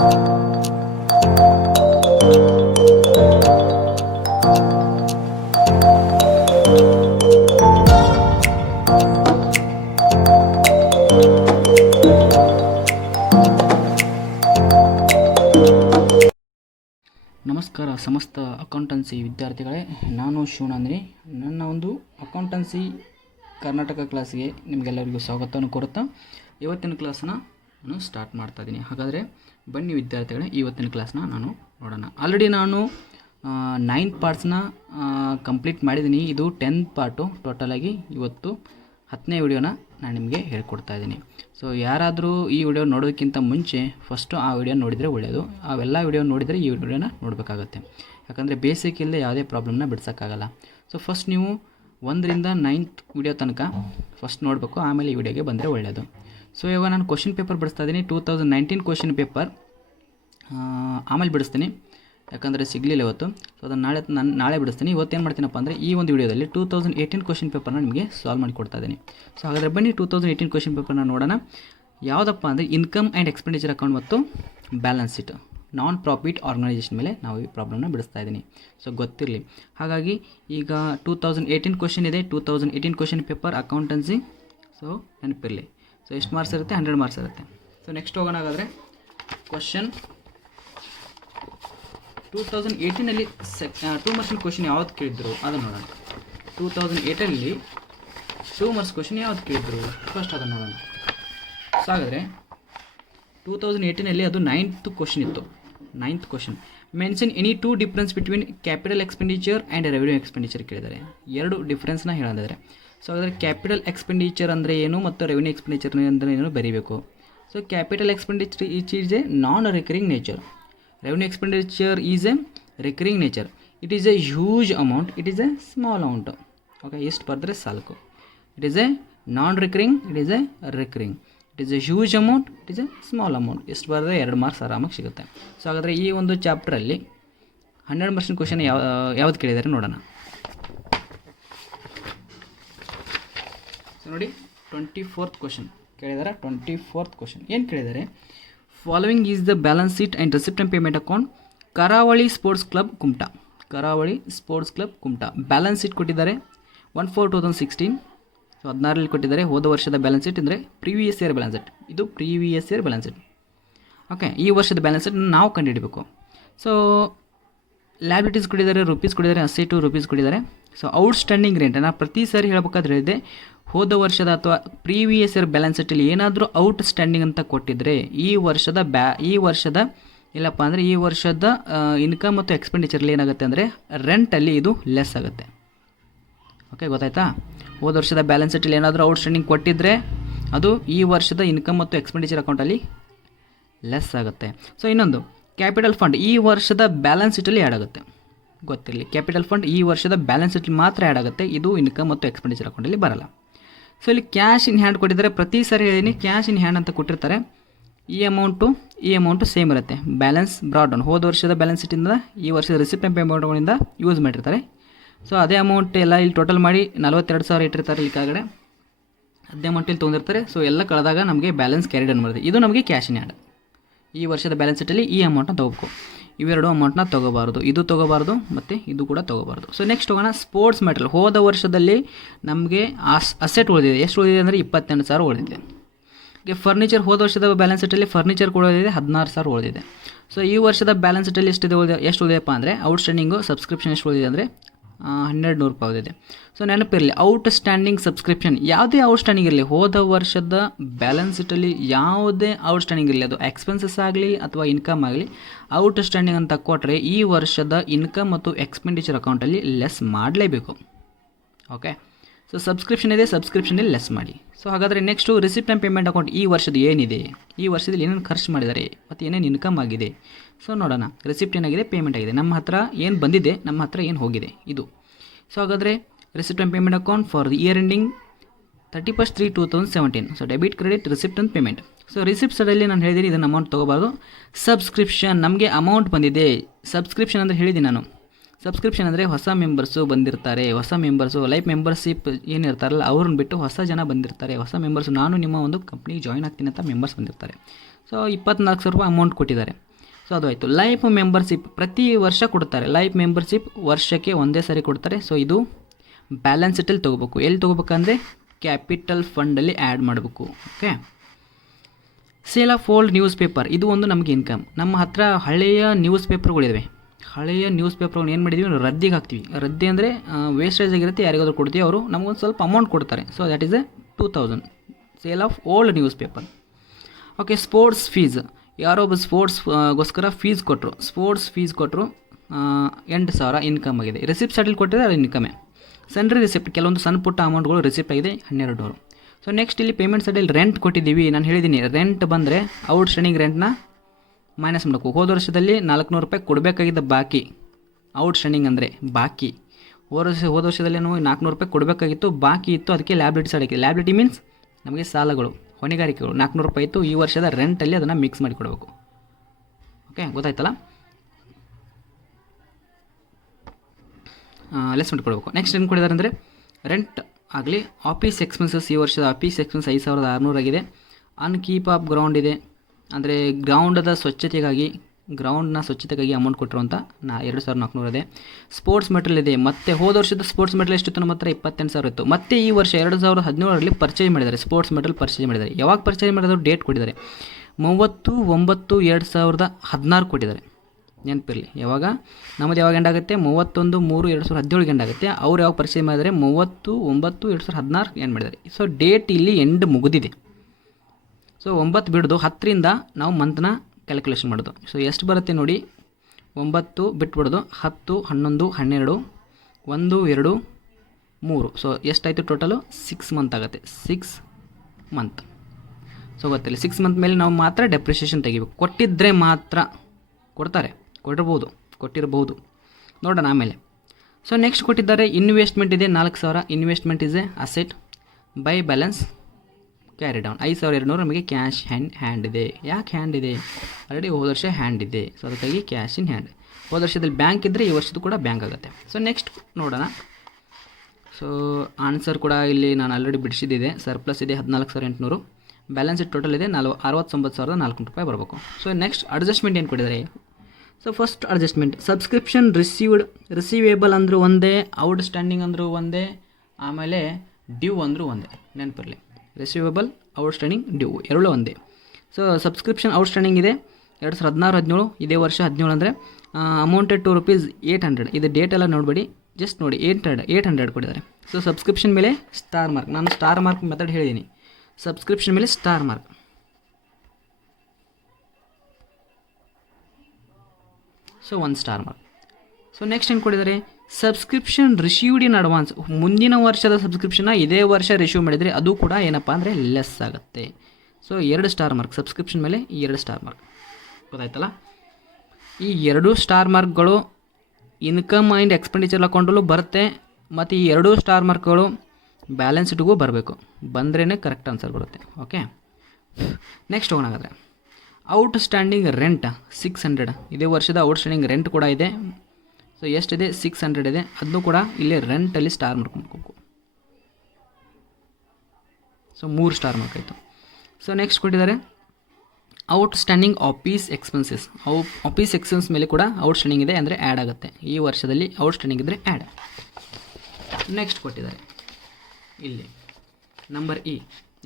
ನಮಸ್ಕಾರ ಸಮಸ್ತ ಅಕೌಂಟೆನ್ಸಿ ವಿದ್ಯಾರ್ಥಿಗಳೇ, ನಾನು ಶಿವನಂದಿನಿ. ನನ್ನ ಒಂದು ಅಕೌಂಟೆನ್ಸಿ ಕರ್ನಾಟಕ ಕ್ಲಾಸ್ಗೆ ನಿಮಗೆಲ್ಲರಿಗೂ ಸ್ವಾಗತವನ್ನು ಕೋರುತ್ತಾ ಇವತ್ತಿನ ಕ್ಲಾಸನ್ನ ನಾನು ಸ್ಟಾರ್ಟ್ ಮಾಡ್ತಾ ಇದ್ದೀನಿ. ಹಾಗಾದರೆ ಬನ್ನಿ ವಿದ್ಯಾರ್ಥಿಗಳೇ, ಇವತ್ತಿನ ಕ್ಲಾಸ್ನ ನಾನು ನೋಡೋಣ. ಆಲ್ರೆಡಿ ನಾನು 9 ಪಾರ್ಟ್ಸ್ನ ಕಂಪ್ಲೀಟ್ ಮಾಡಿದ್ದೀನಿ. ಇದು 10th ಪಾರ್ಟು. ಟೋಟಲಾಗಿ ಇವತ್ತು 10ನೇ ವಿಡಿಯೋನ ನಾನು ನಿಮಗೆ ಹೇಳ್ಕೊಡ್ತಾ ಇದ್ದೀನಿ. ಸೊ ಯಾರಾದರೂ ಈ ವಿಡಿಯೋ ನೋಡೋದಕ್ಕಿಂತ ಮುಂಚೆ ಫಸ್ಟು ಆ ವಿಡಿಯೋ ನೋಡಿದರೆ ಒಳ್ಳೆಯದು. ಅವೆಲ್ಲ ವಿಡಿಯೋ ನೋಡಿದರೆ ಈ ವಿಡಿಯೋನ ನೋಡಬೇಕಾಗತ್ತೆ. ಯಾಕಂದರೆ ಬೇಸಿಕ್ ಇಲ್ಲದೆ ಯಾವುದೇ ಪ್ರಾಬ್ಲಮ್ನ ಬಿಡ್ಸೋಕ್ಕಾಗಲ್ಲ. ಸೊ ಫಸ್ಟ್ ನೀವು 1ರಿಂದ 9th ವಿಡಿಯೋ ತನಕ ಫಸ್ಟ್ ನೋಡಬೇಕು, ಆಮೇಲೆ ಈ ವಿಡಿಯೋಗೆ ಬಂದರೆ ಒಳ್ಳೆಯದು. ಸೊ ಇವಾಗ ನಾನು ಕ್ವಶನ್ ಪೇಪರ್ ಬಿಡಿಸ್ತಾ ಇದ್ದೀನಿ. 2019 ಕ್ವಶನ್ ಪೇಪರ್ ಆಮೇಲೆ ಬಿಡಿಸ್ತೀನಿ, ಯಾಕಂದರೆ ಸಿಗಲಿಲ್ಲ ಇವತ್ತು. ಸೊ ಅದನ್ನು ನಾಳೆ ಬಿಡಿಸ್ತೀನಿ. ಇವತ್ತೇನು ಮಾಡ್ತೀನಪ್ಪ ಅಂದರೆ ಈ ಒಂದು ವಿಡಿಯೋದಲ್ಲಿ 2018 ಕ್ವಶನ್ ಪೇಪರ್ನ ನಿಮಗೆ ಸಾಲ್ವ್ ಮಾಡಿ ಕೊಡ್ತಾ ಇದ್ದೀನಿ. ಸೊ ಹಾಗಾದರೆ ಬನ್ನಿ 2018 ಕ್ವಶನ್ ಪೇಪರ್ನ ನೋಡೋಣ. ಯಾವುದಪ್ಪ ಅಂದರೆ ಇನ್ಕಮ್ ಆ್ಯಂಡ್ ಎಕ್ಸ್ಪೆಂಡಿಚರ್ ಅಕೌಂಟ್ ಮತ್ತು balance sheet, non profit organisation ಮೇಲೆ ನಾವು ಈ ಪ್ರಾಬ್ಲಮ್ನ ಬಿಡಿಸ್ತಾ ಇದ್ದೀನಿ. ಸೊ ಗೊತ್ತಿರಲಿ. ಹಾಗಾಗಿ ಈಗ 2018 ಕ್ವಶನ್ ಇದೆ. 2018 ಕ್ವಶನ್ ಪೇಪರ್ ಅಕೌಂಟೆನ್ಸಿ. ಸೊ ನೆನಪಿರಲಿ. ಸೊ ಎಷ್ಟು ಮಾರ್ಕ್ಸ್ ಇರುತ್ತೆ? 100 ಮಾರ್ಕ್ಸ್ ಇರುತ್ತೆ. ಸೊ ನೆಕ್ಸ್ಟ್ ಹೋಗೋಣ. ಹಾಗಾದರೆ ಕ್ವಶನ್ 2018ನಲ್ಲಿ 2 ಮಾರ್ಕ್ಸಿನ ಕ್ವಶನ್ ಯಾವ್ದು ಕೇಳಿದ್ರು ಅದನ್ನು ನೋಡೋಣ. 2008ಅಲ್ಲಿ 2 ಮಾರ್ಕ್ಸ್ ಕ್ವಶನ್ ಯಾವ್ದು ಕೇಳಿದ್ರು ಫಸ್ಟ್ ಅದನ್ನು ನೋಡೋಣ. ಸೊ ಹಾಗಾದರೆ 2018ನಲ್ಲಿ ಅದು 9th ಕ್ವಶನ್ ಇತ್ತು. 9th question, mention any 2 difference between capital expenditure and revenue expenditure ಕೇಳಿದ್ದಾರೆ. 2 ಡಿಫ್ರೆನ್ಸ್ನ ಹೇಳಿದ್ರೆ. ಸೊ ಹಾಗಾದರೆ ಕ್ಯಾಪಿಟಲ್ ಎಕ್ಸ್ಪೆಂಡಿಚರ್ ಅಂದರೆ ಏನು ಮತ್ತು ರೆವೆನ್ಯೂ ಎಕ್ಸ್ಪೆಂಡಿಚರ್ ಅಂದರೆ ಏನು ಬರೀಬೇಕು. So capital expenditure is A non recurring nature. Revenue expenditure is a recurring nature. It is a huge amount. It is a small amount. Okay, ಎಷ್ಟು ಬರೆದ್ರೆ ಸಾಕು. It is a non-recurring. It is a recurring. It is a huge amount. It is a small amount. ಎಷ್ಟು ಬರೆದ್ರೆ 2 marks ಆರಾಮಾಗಿ ಸಿಗುತ್ತೆ. So ಹಾಗಾದರೆ ಈ ಒಂದು ಚಾಪ್ಟ್ರಲ್ಲಿ 100 ಮಾರ್ಕ್ಸಿನ ಕ್ವಶನ್ ಯಾವ್ದು ಕೇಳಿದ್ದಾರೆ ನೋಡೋಣ. ಸೊ ನೋಡಿ, 24th ಕ್ವಶನ್ ಕೇಳಿದ್ದಾರೆ. 24th ಕ್ವಶನ್ ಏನು ಕೇಳಿದ್ದಾರೆ? Following is the balance sheet and receipt and payment account ಕರಾವಳಿ ಸ್ಪೋರ್ಟ್ಸ್ ಕ್ಲಬ್ ಕುಮಟಾ. ಕರಾವಳಿ sports club Kumta. Balance sheet ಕೊಟ್ಟಿದ್ದಾರೆ 1/4/2016. ಸೊ 16ರಲ್ಲಿ ಕೊಟ್ಟಿದ್ದಾರೆ. ಹೋದ ವರ್ಷದ ಬ್ಯಾಲೆನ್ಸ್ ಶೀಟ್ ಅಂದರೆ ಪ್ರೀವಿಯಸ್ ಇಯರ್ ಬ್ಯಾಲೆನ್ಸ್ ಶೀಟ್. ಇದು previous year balance sheet. Okay, ಈ ವರ್ಷದ ಬ್ಯಾಲೆನ್ಸ್ ಶೀಟ್ ನಾವು ಕಂಡುಹಿಡಬೇಕು. ಸೊ ಲ್ಯಾಬಿಲಿಟೀಸ್ ಕೊಟ್ಟಿದ್ದಾರೆ, ರುಪೀಸ್ ಕೊಟ್ಟಿದ್ದಾರೆ, ಅಸೆಟು ರುಪೀಸ್ ಕೊಟ್ಟಿದ್ದಾರೆ. ಸೊ ಔಟ್ಸ್ಟ್ಯಾಂಡಿಂಗ್ ರೆಂಟ್ ನಾನು ಪ್ರತಿ ಸಾರಿ ಹೇಳಬೇಕಾದ್ರೆ ಹೇಳಿದೆ, ಹೋದ ವರ್ಷದ ಅಥವಾ ಪ್ರೀವಿಯಸ್ ಇಯರ್ ಬ್ಯಾಲೆನ್ಸ್ ಶೀಟಲ್ಲಿ ಏನಾದರೂ ಔಟ್ಸ್ಟ್ಯಾಂಡಿಂಗ್ ಅಂತ ಕೊಟ್ಟಿದ್ದರೆ ಈ ವರ್ಷದ ಇಲ್ಲಪ್ಪ ಅಂದರೆ ಈ ವರ್ಷದ ಇನ್ಕಮ್ ಮತ್ತು ಎಕ್ಸ್ಪೆಂಡಿಚರ್ಲಿ ಏನಾಗುತ್ತೆ ಅಂದರೆ ರೆಂಟಲ್ಲಿ ಇದು ಲೆಸ್ ಆಗುತ್ತೆ. ಓಕೆ, ಗೊತ್ತಾಯ್ತಾ? ಹೋದ ವರ್ಷದ ಬ್ಯಾಲೆನ್ಸ್ ಶೀಟಲ್ಲಿ ಏನಾದರೂ ಔಟ್ಸ್ಟ್ಯಾಂಡಿಂಗ್ ಕೊಟ್ಟಿದ್ದರೆ ಅದು ಈ ವರ್ಷದ ಇನ್ಕಮ್ ಮತ್ತು ಎಕ್ಸ್ಪೆಂಡಿಚರ್ ಅಕೌಂಟಲ್ಲಿ ಲೆಸ್ ಆಗುತ್ತೆ. ಸೊ ಇನ್ನೊಂದು, ಕ್ಯಾಪಿಟಲ್ ಫಂಡ್ ಈ ವರ್ಷದ ಬ್ಯಾಲೆನ್ಸ್ ಶೀಟಲ್ಲಿ ಆ್ಯಡ್ ಆಗುತ್ತೆ. ಗೊತ್ತಿರಲಿ, ಕ್ಯಾಪಿಟಲ್ ಫಂಡ್ ಈ ವರ್ಷದ ಬ್ಯಾಲೆನ್ಸ್ ಶೀಟಲ್ಲಿ ಮಾತ್ರ ಆ್ಯಡ್ ಆಗುತ್ತೆ. ಇದು ಇನ್ಕಮ್ ಮತ್ತು ಎಕ್ಸ್ಪೆಂಡಿಚರ್ ಅಕೌಂಟಲ್ಲಿ ಬರಲ್ಲ. ಸೊ ಇಲ್ಲಿ ಕ್ಯಾಶ್ ಇನ್ ಹ್ಯಾಂಡ್ ಕೊಟ್ಟಿದ್ದಾರೆ. ಪ್ರತಿ ಸಾರಿ ಹೇಳಿದ್ದೀನಿ, ಕ್ಯಾಶ್ ಇನ್ ಹ್ಯಾಂಡ್ ಅಂತ ಕೊಟ್ಟಿರ್ತಾರೆ. ಈ ಅಮೌಂಟು ಸೇಮ್ ಇರುತ್ತೆ. ಬ್ಯಾಲೆನ್ಸ್ ಬ್ರಾಡ್ ಡೌನ್, ಹೋದ ವರ್ಷದ ಬ್ಯಾಲೆನ್ಸ್ ಶೀಟಿಂದ ಈ ವರ್ಷದ ರಿಸಿಪ್ಟ್ ಆ್ಯಂಡ್ ಪೇಮೆಂಟ್ಗಳಿಂದ ಯೂಸ್ ಮಾಡಿರ್ತಾರೆ. ಸೊ ಅದೇ ಅಮೌಂಟ್ ಎಲ್ಲ ಇಲ್ಲಿ ಟೋಟಲ್ ಮಾಡಿ 42,000 ಇಟ್ಟಿರ್ತಾರೆ. ಇಲ್ಲಿ ಕೆಳಗಡೆ ಅದೇ ಅಮೌಂಟ್ ಇಲ್ಲಿ ತೊಗೊಂಡಿರ್ತಾರೆ. ಸೊ ಎಲ್ಲ ಕಳೆದಾಗ ನಮಗೆ ಬ್ಯಾಲೆನ್ಸ್ ಕ್ಯಾರಿಡ್ ಅನ್ ಬರುತ್ತೆ. ಇದು ನಮಗೆ ಕ್ಯಾಶ್ ಇನ್ ಹ್ಯಾಂಡ್. ಈ ವರ್ಷದ ಬ್ಯಾಲೆನ್ಸ್ ಶೀಟಲ್ಲಿ ಈ ಅಮೌಂಟ್ನ ತೊಗೋಬೇಕು. ಇವೆರಡು ಅಮೌಂಟ್ನ ತೊಗೋಬಾರ್ದು. ಇದು ತೊಗೋಬಾರ್ದು ಮತ್ತು ಇದು ಕೂಡ ತೊಗೋಬಾರ್ದು. ಸೊ ನೆಕ್ಸ್ಟ್ ಹೋಗೋಣ. ಸ್ಪೋರ್ಟ್ಸ್ ಮೆಟಲ್ ಹೋದ ವರ್ಷದಲ್ಲಿ ನಮಗೆ ಅಸೆಟ್ ಉಳಿದಿದೆ. ಎಷ್ಟು ಉಳಿದಿದೆ ಅಂದರೆ 28,000 ಉಳಿದಿದೆ. ಫರ್ನಿಚರ್ ಹೋದ ವರ್ಷದ ಬ್ಯಾಲೆನ್ಸ್ ಶೀಟಲ್ಲಿ ಫರ್ನಿಚರ್ ಕೂಡ ಉಳಿದಿದೆ, 16,000 ಉಳಿದಿದೆ. ಸೊ ಈ ವರ್ಷದ ಬ್ಯಾಲೆನ್ಸ್ ಶೀಟಲ್ಲಿ ಎಷ್ಟು ಉಳಿದೆಯಪ್ಪ ಅಂದರೆ ಔಟ್ಸ್ಟ್ಯಾಂಡಿಂಗು ಸಬ್ಸ್ಕ್ರಿಪ್ಷನ್ ಎಷ್ಟು ಉಳಿದಿದೆ ಅಂದರೆ 1,200 ರೂಪಾಯಿ ಉಳಿದಿದೆ. ಸೊ ನೆನಪಿರಲಿ, ಔಟ್ಸ್ಟ್ಯಾಂಡಿಂಗ್ ಸಬ್ಸ್ಕ್ರಿಪ್ಷನ್ ಯಾವುದೇ ಔಟ್ಸ್ಟ್ಯಾಂಡಿಂಗ್ ಇರಲಿ, ಹೋದ ವರ್ಷದ ಬ್ಯಾಲೆನ್ಸ್ ಶೀಟಲ್ಲಿ ಯಾವುದೇ ಔಟ್ಸ್ಟ್ಯಾಂಡಿಂಗ್ ಇರಲಿ, ಅದು ಎಕ್ಸ್ಪೆನ್ಸಸ್ ಆಗಲಿ ಅಥವಾ ಇನ್ಕಮ್ ಆಗಲಿ, ಔಟ್ಸ್ಟ್ಯಾಂಡಿಂಗ್ ಅಂತ ಕೊಟ್ಟರೆ ಈ ವರ್ಷದ ಇನ್ಕಮ್ ಮತ್ತು ಎಕ್ಸ್ಪೆಂಡಿಚರ್ ಅಕೌಂಟಲ್ಲಿ ಲೆಸ್ ಮಾಡಲೇಬೇಕು. ಓಕೆ, ಸೊ ಸಬ್ಸ್ಕ್ರಿಪ್ಷನ್ ಇದೆ, ಸಬ್ಸ್ಕ್ರಿಪ್ಷನಲ್ಲಿ ಲೆಸ್ ಮಾಡಿ. ಸೊ ಹಾಗಾದರೆ next receipt and payment account ಈ ವರ್ಷದ ಏನಿದೆ, ಈ ವರ್ಷದಲ್ಲಿ ಏನೇನು ಖರ್ಚು ಮಾಡಿದ್ದಾರೆ ಮತ್ತು ಏನೇನು ಇನ್ಕಮ್ ಆಗಿದೆ. ಸೊ ನೋಡೋಣ, ರಿಸಿಪ್ಟ್ ಏನಾಗಿದೆ, ಪೇಮೆಂಟ್ ಆಗಿದೆ, ನಮ್ಮ ಹತ್ರ ಏನು ಬಂದಿದೆ, ನಮ್ಮ ಹತ್ರ ಏನು ಹೋಗಿದೆ ಇದು. ಸೊ ಹಾಗಾದರೆ receipt and payment account for the year ending 31/3/2017. So debit, credit, receipt and payment. So receipt ಸೈಡಲ್ಲಿ ನಾನು ಹೇಳಿದ್ದೀನಿ ಇದನ್ನು ಅಮೌಂಟ್ ತೊಗೋಬಾರ್ದು. ಸಬ್ಸ್ಕ್ರಿಪ್ಷನ್ ನಮಗೆ ಅಮೌಂಟ್ ಬಂದಿದೆ. ಸಬ್ಸ್ಕ್ರಿಪ್ಷನ್ ಅಂದರೆ ಹೇಳಿದ್ದೀನಿ ನಾನು. ಸಬ್ಸ್ಕ್ರಿಪ್ಷನ್ ಅಂದರೆ ಹೊಸ ಮೆಂಬರ್ಸು ಬಂದಿರ್ತಾರೆ. ಹೊಸ ಮೆಂಬರ್ಸು ಲೈಫ್ ಮೆಂಬರ್ಶಿಪ್ ಏನಿರ್ತಾರಲ್ಲ ಅವ್ರನ್ನ ಬಿಟ್ಟು ಹೊಸ ಜನ ಬಂದಿರ್ತಾರೆ. ಹೊಸ ಮೆಂಬರ್ಸು ನಾನು ನಿಮ್ಮ ಒಂದು ಕಂಪ್ನಿಗೆ ಜಾಯ್ನ್ ಆಗ್ತೀನಿ ಅಂತ ಮೆಂಬರ್ಸ್ ಬಂದಿರ್ತಾರೆ. ಸೊ 24,000 ರೂಪಾಯಿ ಅಮೌಂಟ್ ಕೊಟ್ಟಿದ್ದಾರೆ. ಸೊ ಅದು ಆಯಿತು. ಲೈಫ್ ಮೆಂಬರ್ಶಿಪ್ ಪ್ರತಿ ವರ್ಷ ಕೊಡ್ತಾರೆ. ಲೈಫ್ ಮೆಂಬರ್ಶಿಪ್ ವರ್ಷಕ್ಕೆ ಒಂದೇ ಸಾರಿ ಕೊಡ್ತಾರೆ. ಸೊ ಇದು ಬ್ಯಾಲೆನ್ಸ್ ಶೀಟಲ್ಲಿ ತೊಗೋಬೇಕು. ಎಲ್ಲಿ ತೊಗೋಬೇಕಂದ್ರೆ ಕ್ಯಾಪಿಟಲ್ ಫಂಡಲ್ಲಿ ಆ್ಯಡ್ ಮಾಡಬೇಕು. Okay. Sale of old news paper, ಇದು ಒಂದು ನಮಗೆ ಇನ್ಕಮ್. ನಮ್ಮ ಹತ್ರ ಹಳೆಯ ನ್ಯೂಸ್ ಪೇಪರ್ಗಳಿವೆ. ಹಳೆಯ ನ್ಯೂಸ್ ಪೇಪರ್ಗಳನ್ನ ಏನು ಮಾಡಿದ್ದೀವಿ, ರದ್ದಿಗೆ ಹಾಕ್ತೀವಿ. ರದ್ದಿ ಅಂದರೆ ವೇಸ್ಟೇಜ್ ಆಗಿರುತ್ತೆ, ಯಾರಿಗಾದ್ರೂ ಕೊಡ್ತೀವಿ, ಅವರು ನಮಗೊಂದು ಸ್ವಲ್ಪ ಅಮೌಂಟ್ ಕೊಡ್ತಾರೆ. So that is A 2000 sale of old news paper. Okay. Sports fees, ಯಾರೋ ಒಬ್ಬ ಸ್ಪೋರ್ಟ್ಸ್ಗೋಸ್ಕರ ಫೀಸ್ ಕೊಟ್ಟರು, ಸ್ಪೋರ್ಟ್ಸ್ ಫೀಸ್ ಕೊಟ್ಟರು, 8,000 ಇನ್ಕಮ್ ಆಗಿದೆ. ರಿಸಿಪ್ಟ್ ಸೆಟಲ್ ಕೊಟ್ಟಿದ್ರೆ ಅದು ಇನ್ಕಮೇ. ಸನ್ರಿ ರಿಸಿಪ್ಟ್, ಕೆಲವೊಂದು ಸಣ್ಣ ಪುಟ್ಟ ಅಮೌಂಟ್ಗಳು ರಿಸಿಪ್ಟ್ ಆಗಿದೆ 1200. ಸೊ ನೆಕ್ಸ್ಟ್ ಇಲ್ಲಿ ಪೇಮೆಂಟ್ ಸೈಡಲ್ಲಿ ರೆಂಟ್ ಕೊಟ್ಟಿದ್ದೀವಿ. ನಾನು ಹೇಳಿದ್ದೀನಿ ರೆಂಟ್ ಬಂದರೆ ಔಟ್ಸ್ಟ್ಯಾಂಡಿಂಗ್ ರೆಂಟ್ನ ಮೈನಸ್ ಮಾಡಬೇಕು. ಹೋದ ವರ್ಷದಲ್ಲಿ 400 ರೂಪಾಯಿ ಕೊಡಬೇಕಾಗಿದ್ದ ಬಾಕಿ, ಔಟ್ಸ್ಟ್ಯಾಂಡಿಂಗ್ ಅಂದರೆ ಬಾಕಿ. ಹೋದ ವರ್ಷದಲ್ಲಿ ನಾವು 400 ರೂಪಾಯಿ ಕೊಡಬೇಕಾಗಿತ್ತು, ಬಾಕಿ ಇತ್ತು, ಅದಕ್ಕೆ ಲ್ಯಾಬಿಲಿಟಿ ಸೈಡ್ ಹಾಕಿದೆ. ಲ್ಯಾಬಿಲಿಟಿ ಮೀನ್ಸ್ ನಮಗೆ ಸಾಲಗಳು, ಹೊಣೆಗಾರಿಕೆಗಳು 400 ರೂಪಾಯಿ ಇತ್ತು. ಈ ವರ್ಷದ ರೆಂಟಲ್ಲಿ ಅದನ್ನು ಮಿಕ್ಸ್ ಮಾಡಿ ಕೊಡಬೇಕು. ಓಕೆ, ಗೊತ್ತಾಯ್ತಲ್ಲ? ಲೆಸ್ ಮಾಡಿ ಕೊಡಬೇಕು. ನೆಕ್ಸ್ಟ್ ಏನು ಕೊಡಿದ್ದಾರೆ ಅಂದರೆ ರೆಂಟ್ ಆಗಲಿ. ಆಫೀಸ್ ಎಕ್ಸ್ಪೆನ್ಸಸ್, ಈ ವರ್ಷದ ಆಫೀಸ್ ಎಕ್ಸ್ಪೆನ್ಸ್ 5,600 ಆಗಿದೆ. ಅನ್ಕೀಪ್ ಆಫ್ ಗ್ರೌಂಡ್ ಇದೆ, ಅಂದರೆ ಗ್ರೌಂಡದ ಸ್ವಚ್ಛತೆಗಾಗಿ, ಗ್ರೌಂಡ್ನ ಸ್ವಚ್ಛತೆಗಾಗಿ ಅಮೌಂಟ್ ಕೊಟ್ಟಿರುವಂಥ 2,400 ಇದೆ. ಸ್ಪೋರ್ಟ್ಸ್ ಮೆಟೀರಿಯಲ್ ಇದೆ. ಮತ್ತು ಹೋದ ವರ್ಷದ ಸ್ಪೋರ್ಟ್ಸ್ ಮೆಟೀರಿಯಲ್ ಎಷ್ಟಿತ್ತು ನಮ್ಮ ಹತ್ರ, 28,000 ಇತ್ತು. ಮತ್ತು ಈ ವರ್ಷ 2017ರಲ್ಲಿ ಪರ್ಚೇಸ್ ಮಾಡಿದ್ದಾರೆ, ಸ್ಪೋರ್ಟ್ಸ್ ಮೆಟೀರಿಯಲ್ ಪರ್ಚೇಸ್ ಮಾಡಿದ್ದಾರೆ. ಯಾವಾಗ ಪರ್ಚೇಸ್ ಮಾಡಿದ್ರು ಡೇಟ್ ಕೊಟ್ಟಿದ್ದಾರೆ, 30/9/2016 ಕೊಟ್ಟಿದ್ದಾರೆ. ನೆನಪಿರಲಿ. ಯಾವಾಗ ನಮ್ಮದು ಯಾವಾಗ ಎಂಡ್ ಆಗುತ್ತೆ, 31/3/2017 ಎಂಡ್ ಆಗುತ್ತೆ. ಅವ್ರು ಯಾವಾಗ ಪರ್ಚೇಸ್ ಮಾಡಿದರೆ 30/9/2016 ಎಂಡ್ ಮಾಡಿದ್ದಾರೆ. ಸೊ ಡೇಟ್ ಇಲ್ಲಿ ಎಂಡ್ ಮುಗಿದಿದೆ. ಸೊ 9 ಬಿಡೋದು 10ರಿಂದ ನಾವು ಮಂತ್ನ ಕ್ಯಾಲ್ಕುಲೇಷನ್ ಮಾಡೋದು. ಸೊ ಎಷ್ಟು ಬರುತ್ತೆ ನೋಡಿ, 9 ಬಿಟ್ಬಿಡೋದು, 10, 11, 12, 1, 2, 3. ಸೊ ಎಷ್ಟಾಯಿತು ಟೋಟಲು, 6 ಮಂತ್ ಆಗುತ್ತೆ. 6 ಮಂತ್. ಸೊ ಗೊತ್ತಿಲ್ಲ, 6 ಮಂತ್ ಮೇಲೆ ನಾವು ಮಾತ್ರ ಡೆಪ್ರಿಷಿಯೇಷನ್ ತೆಗಿಬೇಕು. ಕೊಟ್ಟಿದ್ದರೆ ಮಾತ್ರ ಕೊಡ್ತಾರೆ, ಕೊಟ್ಟಿರಬಹುದು, ನೋಡೋಣ ಆಮೇಲೆ. ಸೊ ನೆಕ್ಸ್ಟ್ ಕೊಟ್ಟಿದ್ದಾರೆ ಇನ್ವೆಸ್ಟ್ಮೆಂಟ್ ಇದೆ 4,000. Investment is A asset by balance carry down. 5,200 ನಮಗೆ ಕ್ಯಾಶ್ ಹ್ಯಾಂಡ್ ಇದೆ. ಯಾಕೆ ಹ್ಯಾಂಡ್ ಇದೆ, ಆಲ್ರೆಡಿ ಹೋದ ವರ್ಷ ಹ್ಯಾಂಡ್ ಇದೆ. ಸೊ ಅದಕ್ಕಾಗಿ ಕ್ಯಾಶ್ ಇನ್ ಹ್ಯಾಂಡ್. ಹೋದ ವರ್ಷದಲ್ಲಿ ಬ್ಯಾಂಕ್ ಇದ್ದರೆ ಈ ವರ್ಷದ್ದು ಕೂಡ ಬ್ಯಾಂಕ್ ಆಗುತ್ತೆ. ಸೊ ನೆಕ್ಸ್ಟ್ ನೋಡೋಣ. ಸೊ ಆನ್ಸರ್ ಕೂಡ ಇಲ್ಲಿ ನಾನು ಆಲ್ರೆಡಿ ಬಿಡಿಸಿದ್ದಿದೆ. ಸರ್ಪ್ಲಸ್ ಇದೆ 14,800. ಬ್ಯಾಲೆನ್ಸ್ ಟೋಟಲ್ ಇದೆ 69,400 ರೂಪಾಯಿ ಬರಬೇಕು. ಸೊ ನೆಕ್ಸ್ಟ್ ಅಡ್ಜಸ್ಟ್ಮೆಂಟ್ ಏನು ಕೊಟ್ಟಿದ್ದಾರೆ. So first adjustment, subscription receivable ಅಂದರೂ ಒಂದೇ, ಔಟ್ಸ್ಟ್ಯಾಂಡಿಂಗ್ ಅಂದರೂ ಒಂದೇ, ಆಮೇಲೆ ಡ್ಯೂ ಅಂದರೂ ಒಂದೇ. ನೆನಪಿರಲಿ, ರಿಸೀವೇಬಲ್, ಔಟ್ಸ್ಟ್ಯಾಂಡಿಂಗ್, ಡ್ಯೂ ಎರಡೂ ಒಂದೇ. ಸೊ ಸಬ್ಸ್ಕ್ರಿಪ್ಷನ್ ಔಟ್ಸ್ಟ್ಯಾಂಡಿಂಗ್ ಇದೆ 2016-17, ಇದೇ ವರ್ಷ 17 ಅಂದರೆ ಅಮೌಂಟೆಡ್ ₹800. ಇದು ಡೇಟ್ ಎಲ್ಲ ನೋಡಬೇಡಿ, ಜಸ್ಟ್ ನೋಡಿ 800 ಕೊಟ್ಟಿದ್ದಾರೆ. ಸೊ ಸಬ್ಸ್ಕ್ರಿಪ್ಷನ್ ಮೇಲೆ ಸ್ಟಾರ್ ಮಾರ್ಕ್, ನಾನು ಸ್ಟಾರ್ ಮಾರ್ಕ್ ಮೆಥಡ್ ಹೇಳಿದ್ದೀನಿ. ಸಬ್ಸ್ಕ್ರಿಪ್ಷನ್ ಮೇಲೆ star mark. So 1 star mark. So next ಏನು ಕೊಟ್ಟಿದ್ದಾರೆ, ಸಬ್ಸ್ಕ್ರಿಪ್ಷನ್ ರಿಸೀವ್ಡ್ ಇನ್ ಅಡ್ವಾನ್ಸ್. ಮುಂದಿನ ವರ್ಷದ ಸಬ್ಸ್ಕ್ರಿಪ್ಷನ್ನ ಇದೇ ವರ್ಷ ರಿಸೀವ್ ಮಾಡಿದರೆ ಅದು ಕೂಡ ಏನಪ್ಪ ಅಂದರೆ ಲೆಸ್ ಆಗುತ್ತೆ. So 2 star mark. ಸಬ್ಸ್ಕ್ರಿಪ್ಷನ್ ಮೇಲೆ 2 ಸ್ಟಾರ್ ಮಾರ್ಕ್. ಗೊತ್ತಾಯ್ತಲ್ಲ? ಈ 2 ಸ್ಟಾರ್ ಮಾರ್ಕ್ಗಳು ಇನ್ಕಮ್ ಆ್ಯಂಡ್ ಎಕ್ಸ್ಪೆಂಡಿಚರ್ ಅಕೌಂಟಲ್ಲೂ ಬರುತ್ತೆ, ಮತ್ತು ಈ 2 ಸ್ಟಾರ್ ಮಾರ್ಕ್ಗಳು ಬ್ಯಾಲೆನ್ಸ್ ಶೀಟ್ಗೂ ಬರಬೇಕು. ಬಂದ್ರೇ ಕರೆಕ್ಟ್ ಆನ್ಸರ್ ಬರುತ್ತೆ. ಓಕೆ, ನೆಕ್ಸ್ಟ್ ಹೋಗೋಣಾಗಾದರೆ ಔಟ್ಸ್ಟ್ಯಾಂಡಿಂಗ್ ರೆಂಟ್ 600. ಇದೇ ವರ್ಷದ ಔಟ್ಸ್ಟ್ಯಾಂಡಿಂಗ್ ರೆಂಟ್ ಕೂಡ ಇದೆ. ಸೊ ಎಷ್ಟಿದೆ, 600 ಇದೆ. ಅದನ್ನು ಕೂಡ ಇಲ್ಲಿ ರೆಂಟಲ್ಲಿ ಸ್ಟಾರ್ ಮಾರ್ಕ್ ಮಾಡ್ಕೋಬೇಕು. ಸೊ 3 ಸ್ಟಾರ್ ಮಾರ್ಕ್ ಆಯಿತು. ಸೊ ನೆಕ್ಸ್ಟ್ ಕೊಟ್ಟಿದ್ದಾರೆ outstanding office expenses. Office expense ಮೇಲೆ ಕೂಡ ಔಟ್ಸ್ಟ್ಯಾಂಡಿಂಗ್ ಇದೆ, ಅಂದರೆ ಆ್ಯಡ್ ಆಗುತ್ತೆ. ಈ ವರ್ಷದಲ್ಲಿ ಔಟ್ಸ್ಟ್ಯಾಂಡಿಂಗ್ ಇದ್ದರೆ ಆ್ಯಡ್. ನೆಕ್ಸ್ಟ್ ಕೊಟ್ಟಿದ್ದಾರೆ ಇಲ್ಲಿ ನಂಬರ್ ಇ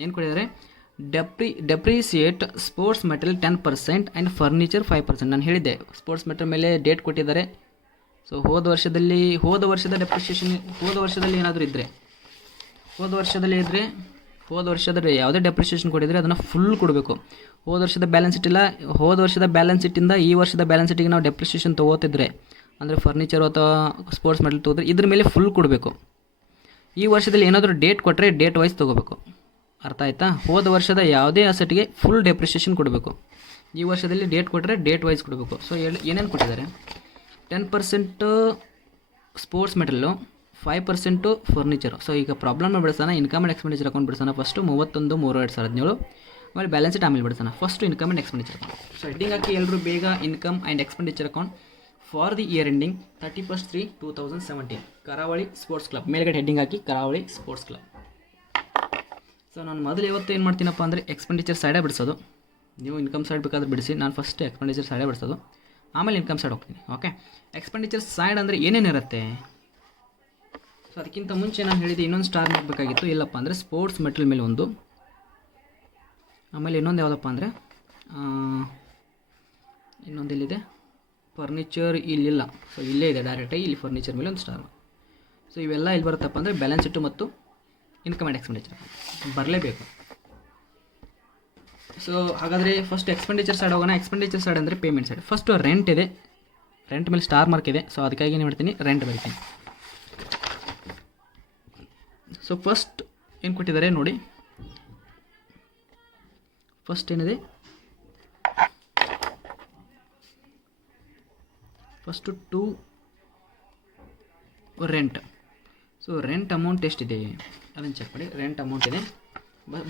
ಏನು ಕೊಟ್ಟಿದ್ದಾರೆ, depreciate sports material 10% and furniture 5%. ನಾನು ಹೇಳಿದ್ದೆ ಸ್ಪೋರ್ಟ್ಸ್ ಮೆಟೀರಿಯಲ್ ಮೇಲೆ ಡೇಟ್ ಕೊಟ್ಟಿದ್ದಾರೆ. ಸೊ ಹೋದ ವರ್ಷದ ಡೆಪ್ರಿಸಿಯೇಷನ್, ಹೋದ ವರ್ಷದಲ್ಲಿ ಏನಾದರೂ ಇದ್ದರೆ, ಹೋದ ವರ್ಷದ ಯಾವುದೇ ಡೆಪ್ರಿಸಿಯೇಷನ್ ಕೊಟ್ಟಿದ್ರೆ ಅದನ್ನು ಫುಲ್ ಕೊಡಬೇಕು. ಹೋದ ವರ್ಷದ ಬ್ಯಾಲೆನ್ಸ್ ಶೀಟ್ ಇಲ್ಲ, ಹೋದ ವರ್ಷದ ಬ್ಯಾಲೆನ್ಸ್ ಶೀಟಿಂದ ಈ ವರ್ಷದ ಬ್ಯಾಲೆನ್ಸ್ ಶೀಟಿಗೆ ನಾವು ಡೆಪ್ರಿಸಿಯೇಷನ್ ತೊಗೋತಿದ್ರೆ, ಅಂದರೆ ಫರ್ನಿಚರ್ ಅಥವಾ ಸ್ಪೋರ್ಟ್ಸ್ ಮೆಟೀರಿಯಲ್ ತೊಗೋದ್ರೆ ಇದ್ರ ಮೇಲೆ ಫುಲ್ ಕೊಡಬೇಕು. ಈ ವರ್ಷದಲ್ಲಿ ಏನಾದರೂ ಡೇಟ್ ಕೊಟ್ಟರೆ ಡೇಟ್ ವೈಸ್ ತೊಗೋಬೇಕು. ಅರ್ಥ ಆಯ್ತಾ? ಹೋದ ವರ್ಷದ ಯಾವುದೇ ಅಸೆಟ್ಗೆ ಫುಲ್ ಡೆಪ್ರಿಸಿಯೇಷನ್ ಕೊಡಬೇಕು. ಈ ವರ್ಷದಲ್ಲಿ ಡೇಟ್ ಕೊಟ್ಟರೆ ಡೇಟ್ ವೈಸ್ ಕೊಡಬೇಕು. ಸೊ ಏನೇನು ಕೊಟ್ಟಿದ್ದಾರೆ, 10% ಸ್ಪೋರ್ಟ್ಸ್ ಮೆಟೀರಿಯಲ್ಲು, 5% ಫರ್ನಿಚರು. ಸೊ ಈಗ ಪ್ರಾಬ್ಲಮ್ನ ಬಿಡಿಸೋಣ, ಇನ್ಕಮ್ ಆ್ಯಂಡ್ ಎಕ್ಸ್ಪೆಂಡಿಚರ್ ಅಕೌಂಟ್ ಬಿಡಿಸೋಣ. ಫಸ್ಟು 31/3/2017, ಆಮೇಲೆ ಬ್ಯಾಲೆನ್ಸ್ ಶೀಟ್ ಆಮೇಲೆ ಬಿಡಿಸೋಣ. First income and expenditure account. So heading ಹಾಕಿ ಎಲ್ಲರೂ ಬೇಗ income and expenditure account for the year ending 31/3/2017 Karavali sports club. ಮೇಲ್ಗಡೆ ಹೆಡ್ಡಿಂಗ್ ಹಾಕಿ ಕರಾವಳಿ ಸ್ಪೋರ್ಟ್ಸ್ ಕ್ಲಬ್. ಸೊ ನಾನು ಮೊದಲು ಯಾವತ್ತು ಏನು ಮಾಡ್ತೀನಪ್ಪ ಅಂದರೆ ಎಕ್ಸ್ಪೆಂಡಿಚರ್ ಸೈಡೇ ಬಿಡಿಸೋದು. ನೀವು ಇನ್ಕಮ್ ಸೈಡ್ ಬೇಕಾದ್ರೆ ಬಿಡಿಸಿ, ನಾನು ಫಸ್ಟ್ ಎಕ್ಸ್ಪೆಂಡಿಚರ್ ಸೈಡೇ ಬಿಡಿಸೋದು, ಆಮೇಲೆ ಇನ್ಕಮ್ ಸೈಡ್ ಹೋಗ್ತೀನಿ. ಓಕೆ, ಎಕ್ಸ್ಪೆಂಡಿಚರ್ ಸೈಡ್ ಅಂದರೆ ಏನೇನಿರುತ್ತೆ? ಸೊ ಅದಕ್ಕಿಂತ ಮುಂಚೆ ನಾನು ಹೇಳಿದೆ ಇನ್ನೊಂದು ಸ್ಟಾರ್ ಮಾರ್ಕ್ ಬೇಕಾಗಿತ್ತು. ಇಲ್ಲಪ್ಪ ಅಂದರೆ ಸ್ಪೋರ್ಟ್ಸ್ ಮೆಟೀರಿಯಲ್ ಮೇಲೆ ಒಂದು, ಆಮೇಲೆ ಇನ್ನೊಂದು ಯಾವುದಪ್ಪ ಅಂದರೆ ಇನ್ನೊಂದು ಎಲ್ಲಿದೆ, ಫರ್ನಿಚರ್ ಇಲ್ಲಿಲ್ಲ. ಸೊ ಇಲ್ಲೇ ಇದೆ ಡೈರೆಕ್ಟಾಗಿ, ಇಲ್ಲಿ ಫರ್ನಿಚರ್ ಮೇಲೆ ಒಂದು ಸ್ಟಾರ್ ಮಾರ್ಕ್. ಸೊ ಇವೆಲ್ಲ ಇಲ್ಲಿ ಬರುತ್ತಪ್ಪ ಅಂದರೆ ಬ್ಯಾಲೆನ್ಸ್ ಶೀಟು ಮತ್ತು ಇನ್ಕಮ್ ಆ್ಯಂಡ್ ಎಕ್ಸ್ಪೆಂಡಿಚರ್ ಬರಲೇಬೇಕು. ಸೊ ಹಾಗಾದರೆ ಫಸ್ಟ್ ಎಕ್ಸ್ಪೆಂಡಿಚರ್ ಸೈಡ್ ಹೋಗೋಣ. ಎಕ್ಸ್ಪೆಂಡಿಚರ್ ಸೈಡ್ ಅಂದರೆ ಪೇಮೆಂಟ್ ಸೈಡ್. ಫಸ್ಟು ರೆಂಟ್ ಇದೆ, ರೆಂಟ್ ಮೇಲೆ ಸ್ಟಾರ್ ಮಾರ್ಕ್ ಇದೆ. ಸೊ ಅದಕ್ಕಾಗಿ ಏನು ಮಾಡ್ತೀನಿ, ರೆಂಟ್ ಬರೀತೀನಿ. ಸೊ ಫಸ್ಟ್ ಏನು ಕೊಟ್ಟಿದ್ದಾರೆ ನೋಡಿ, ಫಸ್ಟ್ ಏನಿದೆ, first to rent. So rent amount ಎಷ್ಟಿದೆ ಅದನ್ನು ಚೆಕ್ ಮಾಡಿ. ರೆಂಟ್ ಅಮೌಂಟ್ ಇದೆ,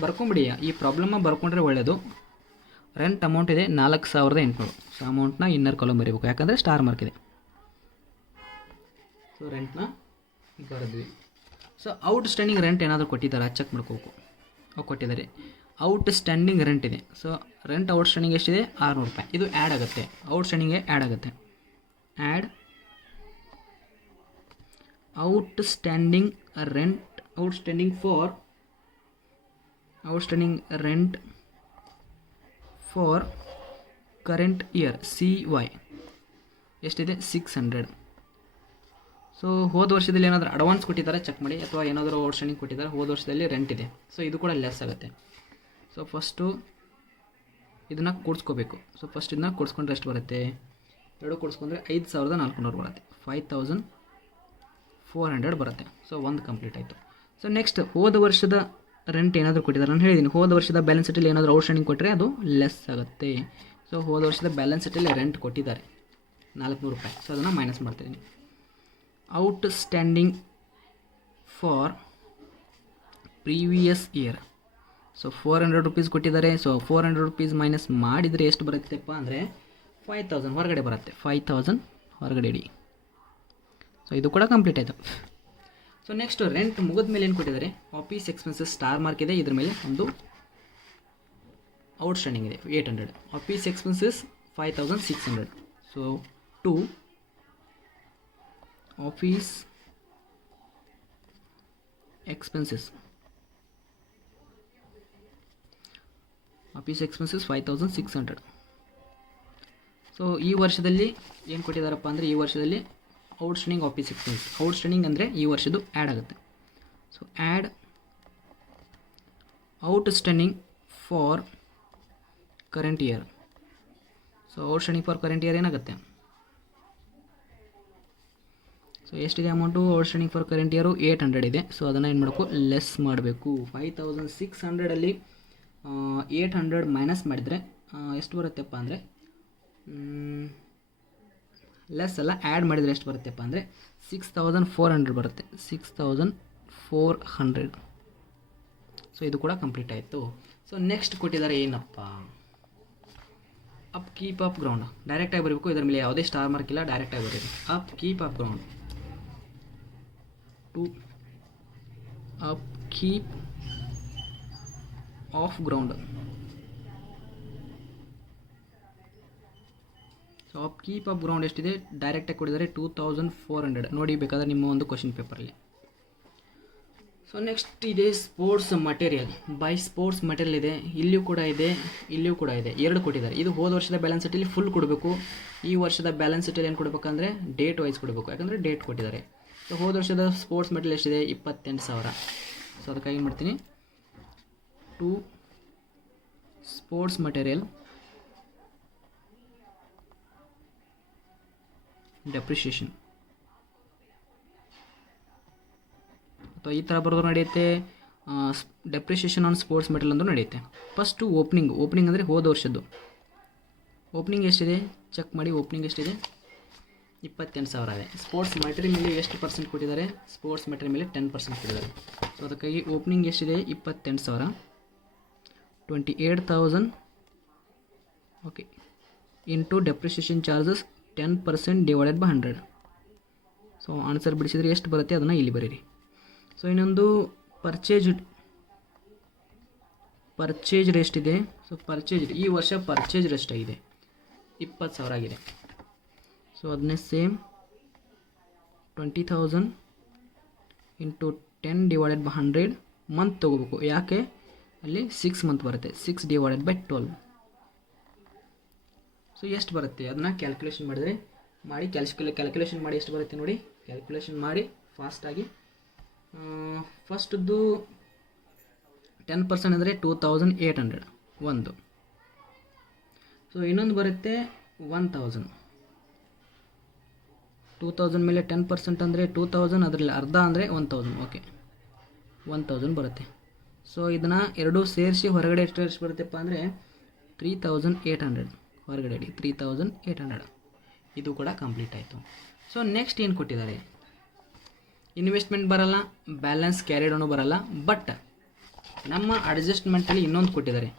ಬರ್ಕೊಂಬಿಡಿ, ಈ ಪ್ರಾಬ್ಲಮ್ಮ ಬರ್ಕೊಂಡ್ರೆ ಒಳ್ಳೆಯದು. ರೆಂಟ್ ಅಮೌಂಟ್ ಇದೆ 4800. ಸೊ ಅಮೌಂಟ್ನ ಇನ್ನರ್ ಕಾಲಮ್ ಬರೀಬೇಕು, ಯಾಕಂದರೆ ಸ್ಟಾರ್ ಮಾರ್ಕ್ ಇದೆ. ಸೊ ರೆಂಟ್ನ ಬರೆದ್ವಿ. ಸೊ ಔಟ್ ಸ್ಟ್ಯಾಂಡಿಂಗ್ ರೆಂಟ್ ಏನಾದರೂ ಕೊಟ್ಟಿದ್ದಾರೆ ಚೆಕ್ ಮಾಡ್ಕೋಬೇಕು. ಅವು ಕೊಟ್ಟಿದ್ದಾರೆ. ಔಟ್ ಸ್ಟ್ಯಾಂಡಿಂಗ್ ರೆಂಟ್ ಇದೆ. ಸೊ ರೆಂಟ್ ಔಟ್ ಸ್ಟ್ಯಾಂಡಿಂಗ್ ಎಷ್ಟಿದೆ, 600 ರೂಪಾಯಿ. ಇದು ಆ್ಯಡ್ ಆಗುತ್ತೆ, ಔಟ್ ಸ್ಟ್ಯಾಂಡಿಂಗ್ಗೆ ಆ್ಯಡ್ ಆಗುತ್ತೆ. Add outstanding rent, outstanding rent for current year CY ಎಷ್ಟಿದೆ, 600. ಸೊ ಹೋದ ವರ್ಷದಲ್ಲಿ ಏನಾದರೂ ಅಡ್ವಾನ್ಸ್ ಕೊಟ್ಟಿದ್ದಾರೆ ಚೆಕ್ ಮಾಡಿ, ಅಥವಾ ಏನಾದರೂ ಔಟ್ಸ್ಟ್ಯಾಂಡಿಂಗ್ ಕೊಟ್ಟಿದ್ದಾರೆ, ಹೋದ ವರ್ಷದಲ್ಲಿ ರೆಂಟ್ ಇದೆ. ಸೊ ಇದು ಕೂಡ ಲೆಸ್ ಆಗುತ್ತೆ. ಸೊ ಫಸ್ಟು ಇದನ್ನು ಕೂಡಿಸ್ಕೋಬೇಕು. ಸೊ ಫಸ್ಟ್ ಇದನ್ನ ಕೂಡಿಸ್ಕೊಂಡ್ರೆ ಎಷ್ಟು ಬರುತ್ತೆ, ಎರಡು ಕೂಡಿಸ್ಕೊಂಡ್ರೆ 5400 ಬರುತ್ತೆ, 5400 ಬರುತ್ತೆ. ಸೊ ಒಂದು ಕಂಪ್ಲೀಟ್ ಆಯಿತು. ಸೊ ನೆಕ್ಸ್ಟ್ ಹೋದ ವರ್ಷದ ರೆಂಟ್ ಏನಾದರೂ ಕೊಟ್ಟಿದ್ದಾರೆ, ನಾನು ಹೇಳಿದ್ದೀನಿ ಹೋದ ವರ್ಷದ ಬ್ಯಾಲೆನ್ಸ್ ಶೀಟಲ್ಲಿ ಏನಾದರೂ ಔಟ್ಸ್ಟ್ಯಾಂಡಿಂಗ್ ಕೊಟ್ಟರೆ ಅದು ಲೆಸ್ ಆಗುತ್ತೆ. ಸೊ ಹೋದ ವರ್ಷದ ಬ್ಯಾಲೆನ್ಸ್ ಶೀಟಲ್ಲಿ ರೆಂಟ್ ಕೊಟ್ಟಿದ್ದಾರೆ 400 ರೂಪಾಯಿ. ಸೊ ಅದನ್ನು ಮೈನಸ್ ಮಾಡ್ತಾಯಿದ್ದೀನಿ. Out standing for previous year. So 400 rupees ಕೊಟ್ಟಿದ್ದಾರೆ. ಸೊ 400 ರೂಪೀಸ್ ಮೈನಸ್ ಮಾಡಿದರೆ ಎಷ್ಟು ಬರುತ್ತೆಪ್ಪ ಅಂದರೆ 5000 ಹೊರಗಡೆ ಬರುತ್ತೆ. 5000 ಹೊರಗಡೆ ಇಡಿ. ಸೊ ಇದು ಕೂಡ ಕಂಪ್ಲೀಟ್ ಆಯಿತು. ಸೊ ನೆಕ್ಸ್ಟ್ ರೆಂಟ್ ಮುಗಿದ ಮೇಲೆ ಏನು ಕೊಟ್ಟಿದ್ದಾರೆ, ಆಫೀಸ್ ಎಕ್ಸ್ಪೆನ್ಸಸ್ ಸ್ಟಾರ್ ಮಾರ್ಕ್ ಇದೆ, ಇದ್ರ ಮೇಲೆ ಒಂದು ಔಟ್ಸ್ಟ್ಯಾಂಡಿಂಗ್ ಇದೆ 800. Office expenses 5600. So to office expenses 5600. So ಈ ವರ್ಷದಲ್ಲಿ ಏನು ಕೊಟ್ಟಿದ್ದಾರಪ್ಪ ಅಂದರೆ, ಈ ವರ್ಷದಲ್ಲಿ ಔಟ್ಸ್ಟ್ಯಾಂಡಿಂಗ್ ಆಫೀಸ್ ಎಕ್ಸ್ಪೆನ್ಸ್, ಔಟ್ಸ್ಟ್ಯಾಂಡಿಂಗ್ ಅಂದರೆ ಈ ವರ್ಷದ್ದು ಆ್ಯಡ್ ಆಗುತ್ತೆ. So add outstanding for current year. So outstanding for current year ಏನಾಗುತ್ತೆ, ಸೊ ಎಷ್ಟಿದೆ amount, outstanding for current year 800 ಇದೆ. ಸೊ ಅದನ್ನು ಏನು ಮಾಡಬೇಕು, ಲೆಸ್ ಮಾಡಬೇಕು. 5600ಅಲ್ಲಿ 800 ಮೈನಸ್ ಮಾಡಿದರೆ ಎಷ್ಟು ಬರುತ್ತೆಪ್ಪ ಅಂದರೆ, ಲೆಸ್ ಅಲ್ಲ ಆ್ಯಡ್ ಮಾಡಿದರೆ ಎಷ್ಟು ಬರುತ್ತೆಪ್ಪ ಅಂದರೆ 6400 ಬರುತ್ತೆ. 6400. ಸೊ ಇದು ಕೂಡ ಕಂಪ್ಲೀಟ್ ಆಯಿತು. ಸೊ ನೆಕ್ಸ್ಟ್ ಕೊಟ್ಟಿದ್ದಾರೆ ಏನಪ್ಪ, ಅಪ್ ಕೀಪ್ ಅಪ್ ಗ್ರೌಂಡ್. ಡೈರೆಕ್ಟಾಗಿ ಬರಬೇಕು, ಇದರ ಮೇಲೆ ಯಾವುದೇ ಸ್ಟಾರ್ ಮಾರ್ಕ್ ಇಲ್ಲ, ಡೈರೆಕ್ಟಾಗಿ ಬರೀಬೇಕು. Upkeep of ground, to upkeep of ground. So upkeep of ground ಎಷ್ಟಿದೆ, ಡೈರೆಕ್ಟಾಗಿ ಕೊಟ್ಟಿದ್ದಾರೆ 2400. ನೋಡಿ ಬೇಕಾದರೆ ನಿಮ್ಮ ಒಂದು ಕ್ವಶನ್ ಪೇಪರಲ್ಲಿ. ಸೊ ನೆಕ್ಸ್ಟ್ ಇದೆ sports material. By sports material ಇದೆ, ಇಲ್ಲಿಯೂ ಕೂಡ ಇದೆ, ಇಲ್ಲಿಯೂ ಕೂಡ ಇದೆ, ಎರಡು ಕೊಟ್ಟಿದ್ದಾರೆ. ಇದು ಹೋದ ವರ್ಷದ ಬ್ಯಾಲೆನ್ಸ್ ಶೀಟಲ್ಲಿ ಫುಲ್ ಕೊಡಬೇಕು. ಈ ವರ್ಷದ ಬ್ಯಾಲೆನ್ಸ್ ಶೀಟಲ್ಲಿ ಏನು ಕೊಡಬೇಕಂದ್ರೆ ಡೇಟ್ ವೈಸ್ ಕೊಡಬೇಕು, ಯಾಕಂದರೆ ಡೇಟ್ ಕೊಟ್ಟಿದ್ದಾರೆ. ಸೊ ಹೋದ ವರ್ಷದ ಸ್ಪೋರ್ಟ್ಸ್ ಮಟೀರಿಯಲ್ ಎಷ್ಟಿದೆ, 28000. ಸೊ ಅದಕ್ಕಾಗಿ ಏನು ಮಾಡ್ತೀನಿ, ಟು ಸ್ಪೋರ್ಟ್ಸ್ ಮಟೀರಿಯಲ್ ಡೆಪ್ರಿಷಿಯೇಷನ್, ಅಥವಾ ಈ ಥರ ಬರೋದು ನಡೆಯುತ್ತೆ. ಡೆಪ್ರಿಷಿಯೇಷನ್ ಆನ್ ಸ್ಪೋರ್ಟ್ಸ್ ಮೆಟೀರಿಯಲ್ ಅಂದರೂ ನಡೆಯುತ್ತೆ. ಫಸ್ಟು ಓಪನಿಂಗ್ ಅಂದರೆ ಹೋದ ವರ್ಷದ್ದು ಓಪನಿಂಗ್ ಎಷ್ಟಿದೆ ಚೆಕ್ ಮಾಡಿ. ಓಪನಿಂಗ್ ಎಷ್ಟಿದೆ, 28000 ಇದೆ. ಸ್ಪೋರ್ಟ್ಸ್ ಮೆಟೀರಿಯಲ್ ಮೇಲೆ ಎಷ್ಟು ಪರ್ಸೆಂಟ್ ಕೊಟ್ಟಿದ್ದಾರೆ, ಸ್ಪೋರ್ಟ್ಸ್ ಮೆಟೀರಿಯಲ್ ಮೇಲೆ 10% ಕೊಟ್ಟಿದ್ದಾರೆ. ಸೊ ಅದಕ್ಕಾಗಿ ಓಪನಿಂಗ್ ಎಷ್ಟಿದೆ, 28000, 28000 okay into depreciation charges 10% divided by 100. So answer ಬಿಡಿಸಿದರೆ ಎಷ್ಟು ಬರುತ್ತೆ ಅದನ್ನು ಇಲ್ಲಿ ಬರೀರಿ. ಸೊ ಇನ್ನೊಂದು ಪರ್ಚೇಜ್ಡ್ ಪರ್ಚೇಜ್ ಎಷ್ಟಿದೆ? ಸೊ ಪರ್ಚೇಜ್ ಈ ವರ್ಷ ಪರ್ಚೇಜ್ ಎಷ್ಟಾಗಿದೆ? 20,000 ಆಗಿದೆ. ಸೊ ಅದನ್ನೇ same 20,000 into 10 divided by 100 month ತೊಗೋಬೇಕು. ಯಾಕೆ? ಅಲ್ಲಿ 6 ಮಂತ್ ಬರುತ್ತೆ. 6 ಡಿವೈಡೆಡ್ ಬೈ 12. ಸೊ ಎಷ್ಟು ಬರುತ್ತೆ ಅದನ್ನ ಕ್ಯಾಲ್ಕುಲೇಷನ್ ಮಾಡಿದರೆ ಕ್ಯಾಲ್ಕುಲೇಷನ್ ಮಾಡಿ ಎಷ್ಟು ಬರುತ್ತೆ ನೋಡಿ. ಕ್ಯಾಲ್ಕುಲೇಷನ್ ಮಾಡಿ ಫಾಸ್ಟಾಗಿ. ಫಸ್ಟ್ದು 10% ಅಂದರೆ 2,800 ಒಂದು. ಸೊ ಇನ್ನೊಂದು ಬರುತ್ತೆ 1,000. 2,000 ಮೇಲೆ 10% ಅಂದರೆ 2,000, ಅದರಲ್ಲಿ ಅರ್ಧ ಅಂದರೆ 1,000. ಓಕೆ, 1,000 ಬರುತ್ತೆ. ಸೊ ಇದನ್ನು ಎರಡೂ ಸೇರಿಸಿ ಹೊರಗಡೆ ಎಷ್ಟು ಬರುತ್ತೆಪ್ಪ ಅಂದರೆ 3,800 ಹೊರಗಡೆ ಇಡಿ. 3,800 ಇದು ಕೂಡ ಕಂಪ್ಲೀಟ್ ಆಯಿತು. ಸೊ ನೆಕ್ಸ್ಟ್ ಏನು ಕೊಟ್ಟಿದ್ದಾರೆ? ಇನ್ವೆಸ್ಟ್ಮೆಂಟ್ ಬರಲ್ಲ, ಬ್ಯಾಲೆನ್ಸ್ ಕ್ಯಾರಿಡೋನು ಬರಲ್ಲ. ಬಟ್ ನಮ್ಮ ಅಡ್ಜಸ್ಟ್ಮೆಂಟಲ್ಲಿ ಇನ್ನೊಂದು ಕೊಟ್ಟಿದ್ದಾರೆ,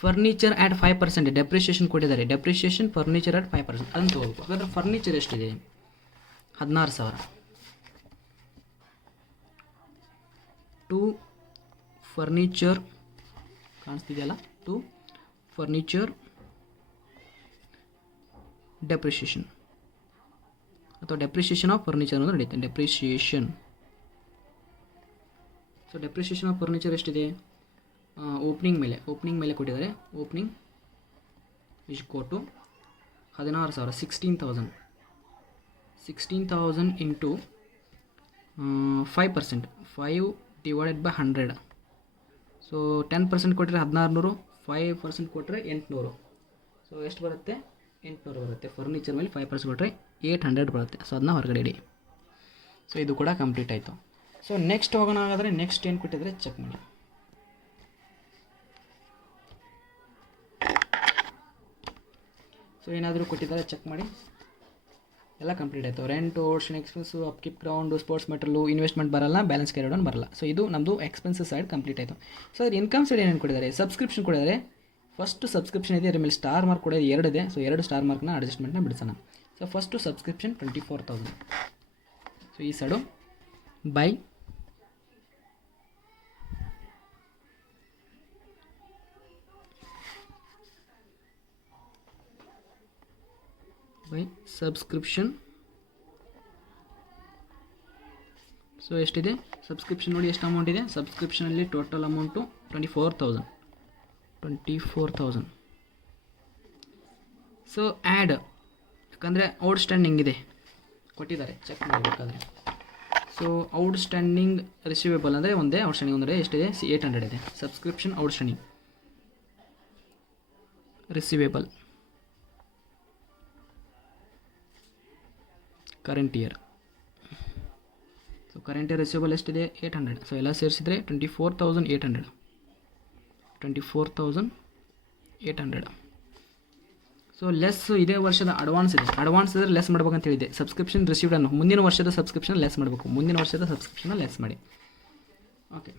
ಫರ್ನಿಚರ್ ಆ್ಯಟ್ 5% ಡೆಪ್ರಿಷಿಯೇಷನ್ ಕೊಟ್ಟಿದ್ದಾರೆ. ಡೆಪ್ರಿಷಿಯೇಷನ್ ಫರ್ನಿಚರ್ ಆ್ಯಟ್ 5% ಅದನ್ನು ತೊಗೋಬೇಕು. ಹಾಗಾದ್ರೆ ಫರ್ನಿಚರ್ ಎಷ್ಟಿದೆ? 16,000. ಟು ಫರ್ನಿಚರ್ ಕಾಣಿಸ್ತಿದೆಯಲ್ಲ, ಟು ಫರ್ನಿಚರ್ ಡೆಪ್ರಿಷಿಯೇಷನ್ ಅಥವಾ ಡೆಪ್ರಿಷಿಯೇಷನ್ ಆಫ್ ಫರ್ನಿಚರ್ ಅಂತ ನಡೀತೆ. Depreciation. So depreciation of furniture ಎಷ್ಟಿದೆ? ಓಪನಿಂಗ್ ಮೇಲೆ ಕೊಟ್ಟಿದ್ದಾರೆ. ಓಪನಿಂಗ್ ಇಷ್ಟು 16,000. 16,000 ಇಂಟು 5%. 5 divided by 100. ಸೊ 10% ಕೊಟ್ಟರೆ 1,600, 5% ಕೊಟ್ಟರೆ 800. ಸೊ ಎಷ್ಟು ಬರುತ್ತೆ? 800 ಬರುತ್ತೆ. ಫರ್ನಿಚರ್ ಮೇಲೆ 5% ಕೊಟ್ಟರೆ 800 ಬರುತ್ತೆ. ಸೊ ಅದನ್ನ ಹೊರಗಡೆ ಇಡಿ. ಸೊ ಇದು ಕೂಡ ಕಂಪ್ಲೀಟ್ ಆಯಿತು. ಸೊ ನೆಕ್ಸ್ಟ್ ಹೋಗೋಣ. ಹಾಗಾದರೆ ನೆಕ್ಸ್ಟ್ ಏನು ಕೊಟ್ಟಿದ್ದಾರೆ ಚೆಕ್ ಮಾಡಿ. ಸೊ ಏನಾದರೂ ಕೊಟ್ಟಿದ್ದಾರೆ ಚೆಕ್ ಮಾಡಿ. ಎಲ್ಲ ಕಂಪ್ಲೀಟ್ ಆಯಿತು. Rent, ocean expense, upkeep ground, sports metal, investment ಬರಲ್ಲ, ಬ್ಯಾಲೆನ್ಸ್ ಕ್ಯಾರಿಡೌನ್ ಬರಲ್ಲ. ಸೊ ಇದು ನಮ್ಮದು ಎಕ್ಸ್ಪೆನ್ಸಸ್ ಸೈಡ್ ಕಂಪ್ಲೀಟ್ ಆಯಿತು. ಸೊ ಅದ್ರ ಇನ್ಕಮ್ ಸೈಡ್ ಏನೇನು ಕೊಟ್ಟಿದ್ದಾರೆ? ಸಬ್ಸ್ಕ್ರಿಪ್ಷನ್ ಕೊಟ್ಟಿದ್ದಾರೆ. ಫಸ್ಟ್ ಸಬ್ಸ್ಕ್ರಿಪ್ಷನ್ ಇದೆ, ಅದ್ರ ಮೇಲೆ ಸ್ಟಾರ್ ಮಾರ್ಕ್ ಕೊಡೋದು 2 ಇದೆ. ಸೊ 2 ಸ್ಟಾರ್ ಮಾರ್ಕ್ನ ಅಡ್ಜಸ್ಟ್ಮೆಂಟ್ನ ಬಿಡಿಸೋಣ. So first subscription 24,000. ಸೊ ಈ ಸೈಡು ಬೈ ಸಬ್ಸ್ಕ್ರಿಪ್ಷನ್. ಸೊ ಎಷ್ಟಿದೆ ಸಬ್ಸ್ಕ್ರಿಪ್ಷನ್ ನೋಡಿ, ಎಷ್ಟು ಅಮೌಂಟ್ ಇದೆ ಸಬ್ಸ್ಕ್ರಿಪ್ಷನಲ್ಲಿ? Total amount 24,000. ಸೊ ಆ್ಯಡ್, ಯಾಕಂದರೆ ಔಟ್ಸ್ಟ್ಯಾಂಡಿಂಗ್ ಇದೆ ಕೊಟ್ಟಿದ್ದಾರೆ, ಚೆಕ್ ಮಾಡಬೇಕಾದ್ರೆ. ಸೊ ಔಟ್ಸ್ಟ್ಯಾಂಡಿಂಗ್ ರಿಸೀವೇಬಲ್ ಅಂದರೆ ಒಂದೇ, ಔಟ್ಸ್ಟ್ಯಾಂಡಿಂಗ್ ಅಂದರೆ ಎಷ್ಟಿದೆ? 800 ಇದೆ. Subscription outstanding receivable current year. So current year receivable ಎಷ್ಟಿದೆ? 800. ಸೊ ಎಲ್ಲ ಸೇರಿಸಿದರೆ 24,800. 24,800. ಸೊ ಲೆಸ್ ಇದೇ ವರ್ಷದ ಅಡ್ವಾನ್ಸ್ ಇದೆ. ಅಡ್ವಾನ್ಸ್ ಇದ್ರೆ ಲೆಸ್ ಮಾಡ್ಬೇಕಂತ ಹೇಳಿದೆ. ಸಬ್ಸ್ಕ್ರಿಪ್ಷನ್ ರಿಸೀವ್ಡ್ ಅನ್ನು ಮುಂದಿನ ವರ್ಷದ ಸಬ್ಸ್ಕ್ರಿಪ್ಷನ್ ಲೆಸ್ ಮಾಡಬೇಕು. ಮುಂದಿನ ವರ್ಷದ ಸಬ್ಸ್ಕ್ರಿಪ್ಷನ್ ಲೆಸ್ ಮಾಡಿ. Okay,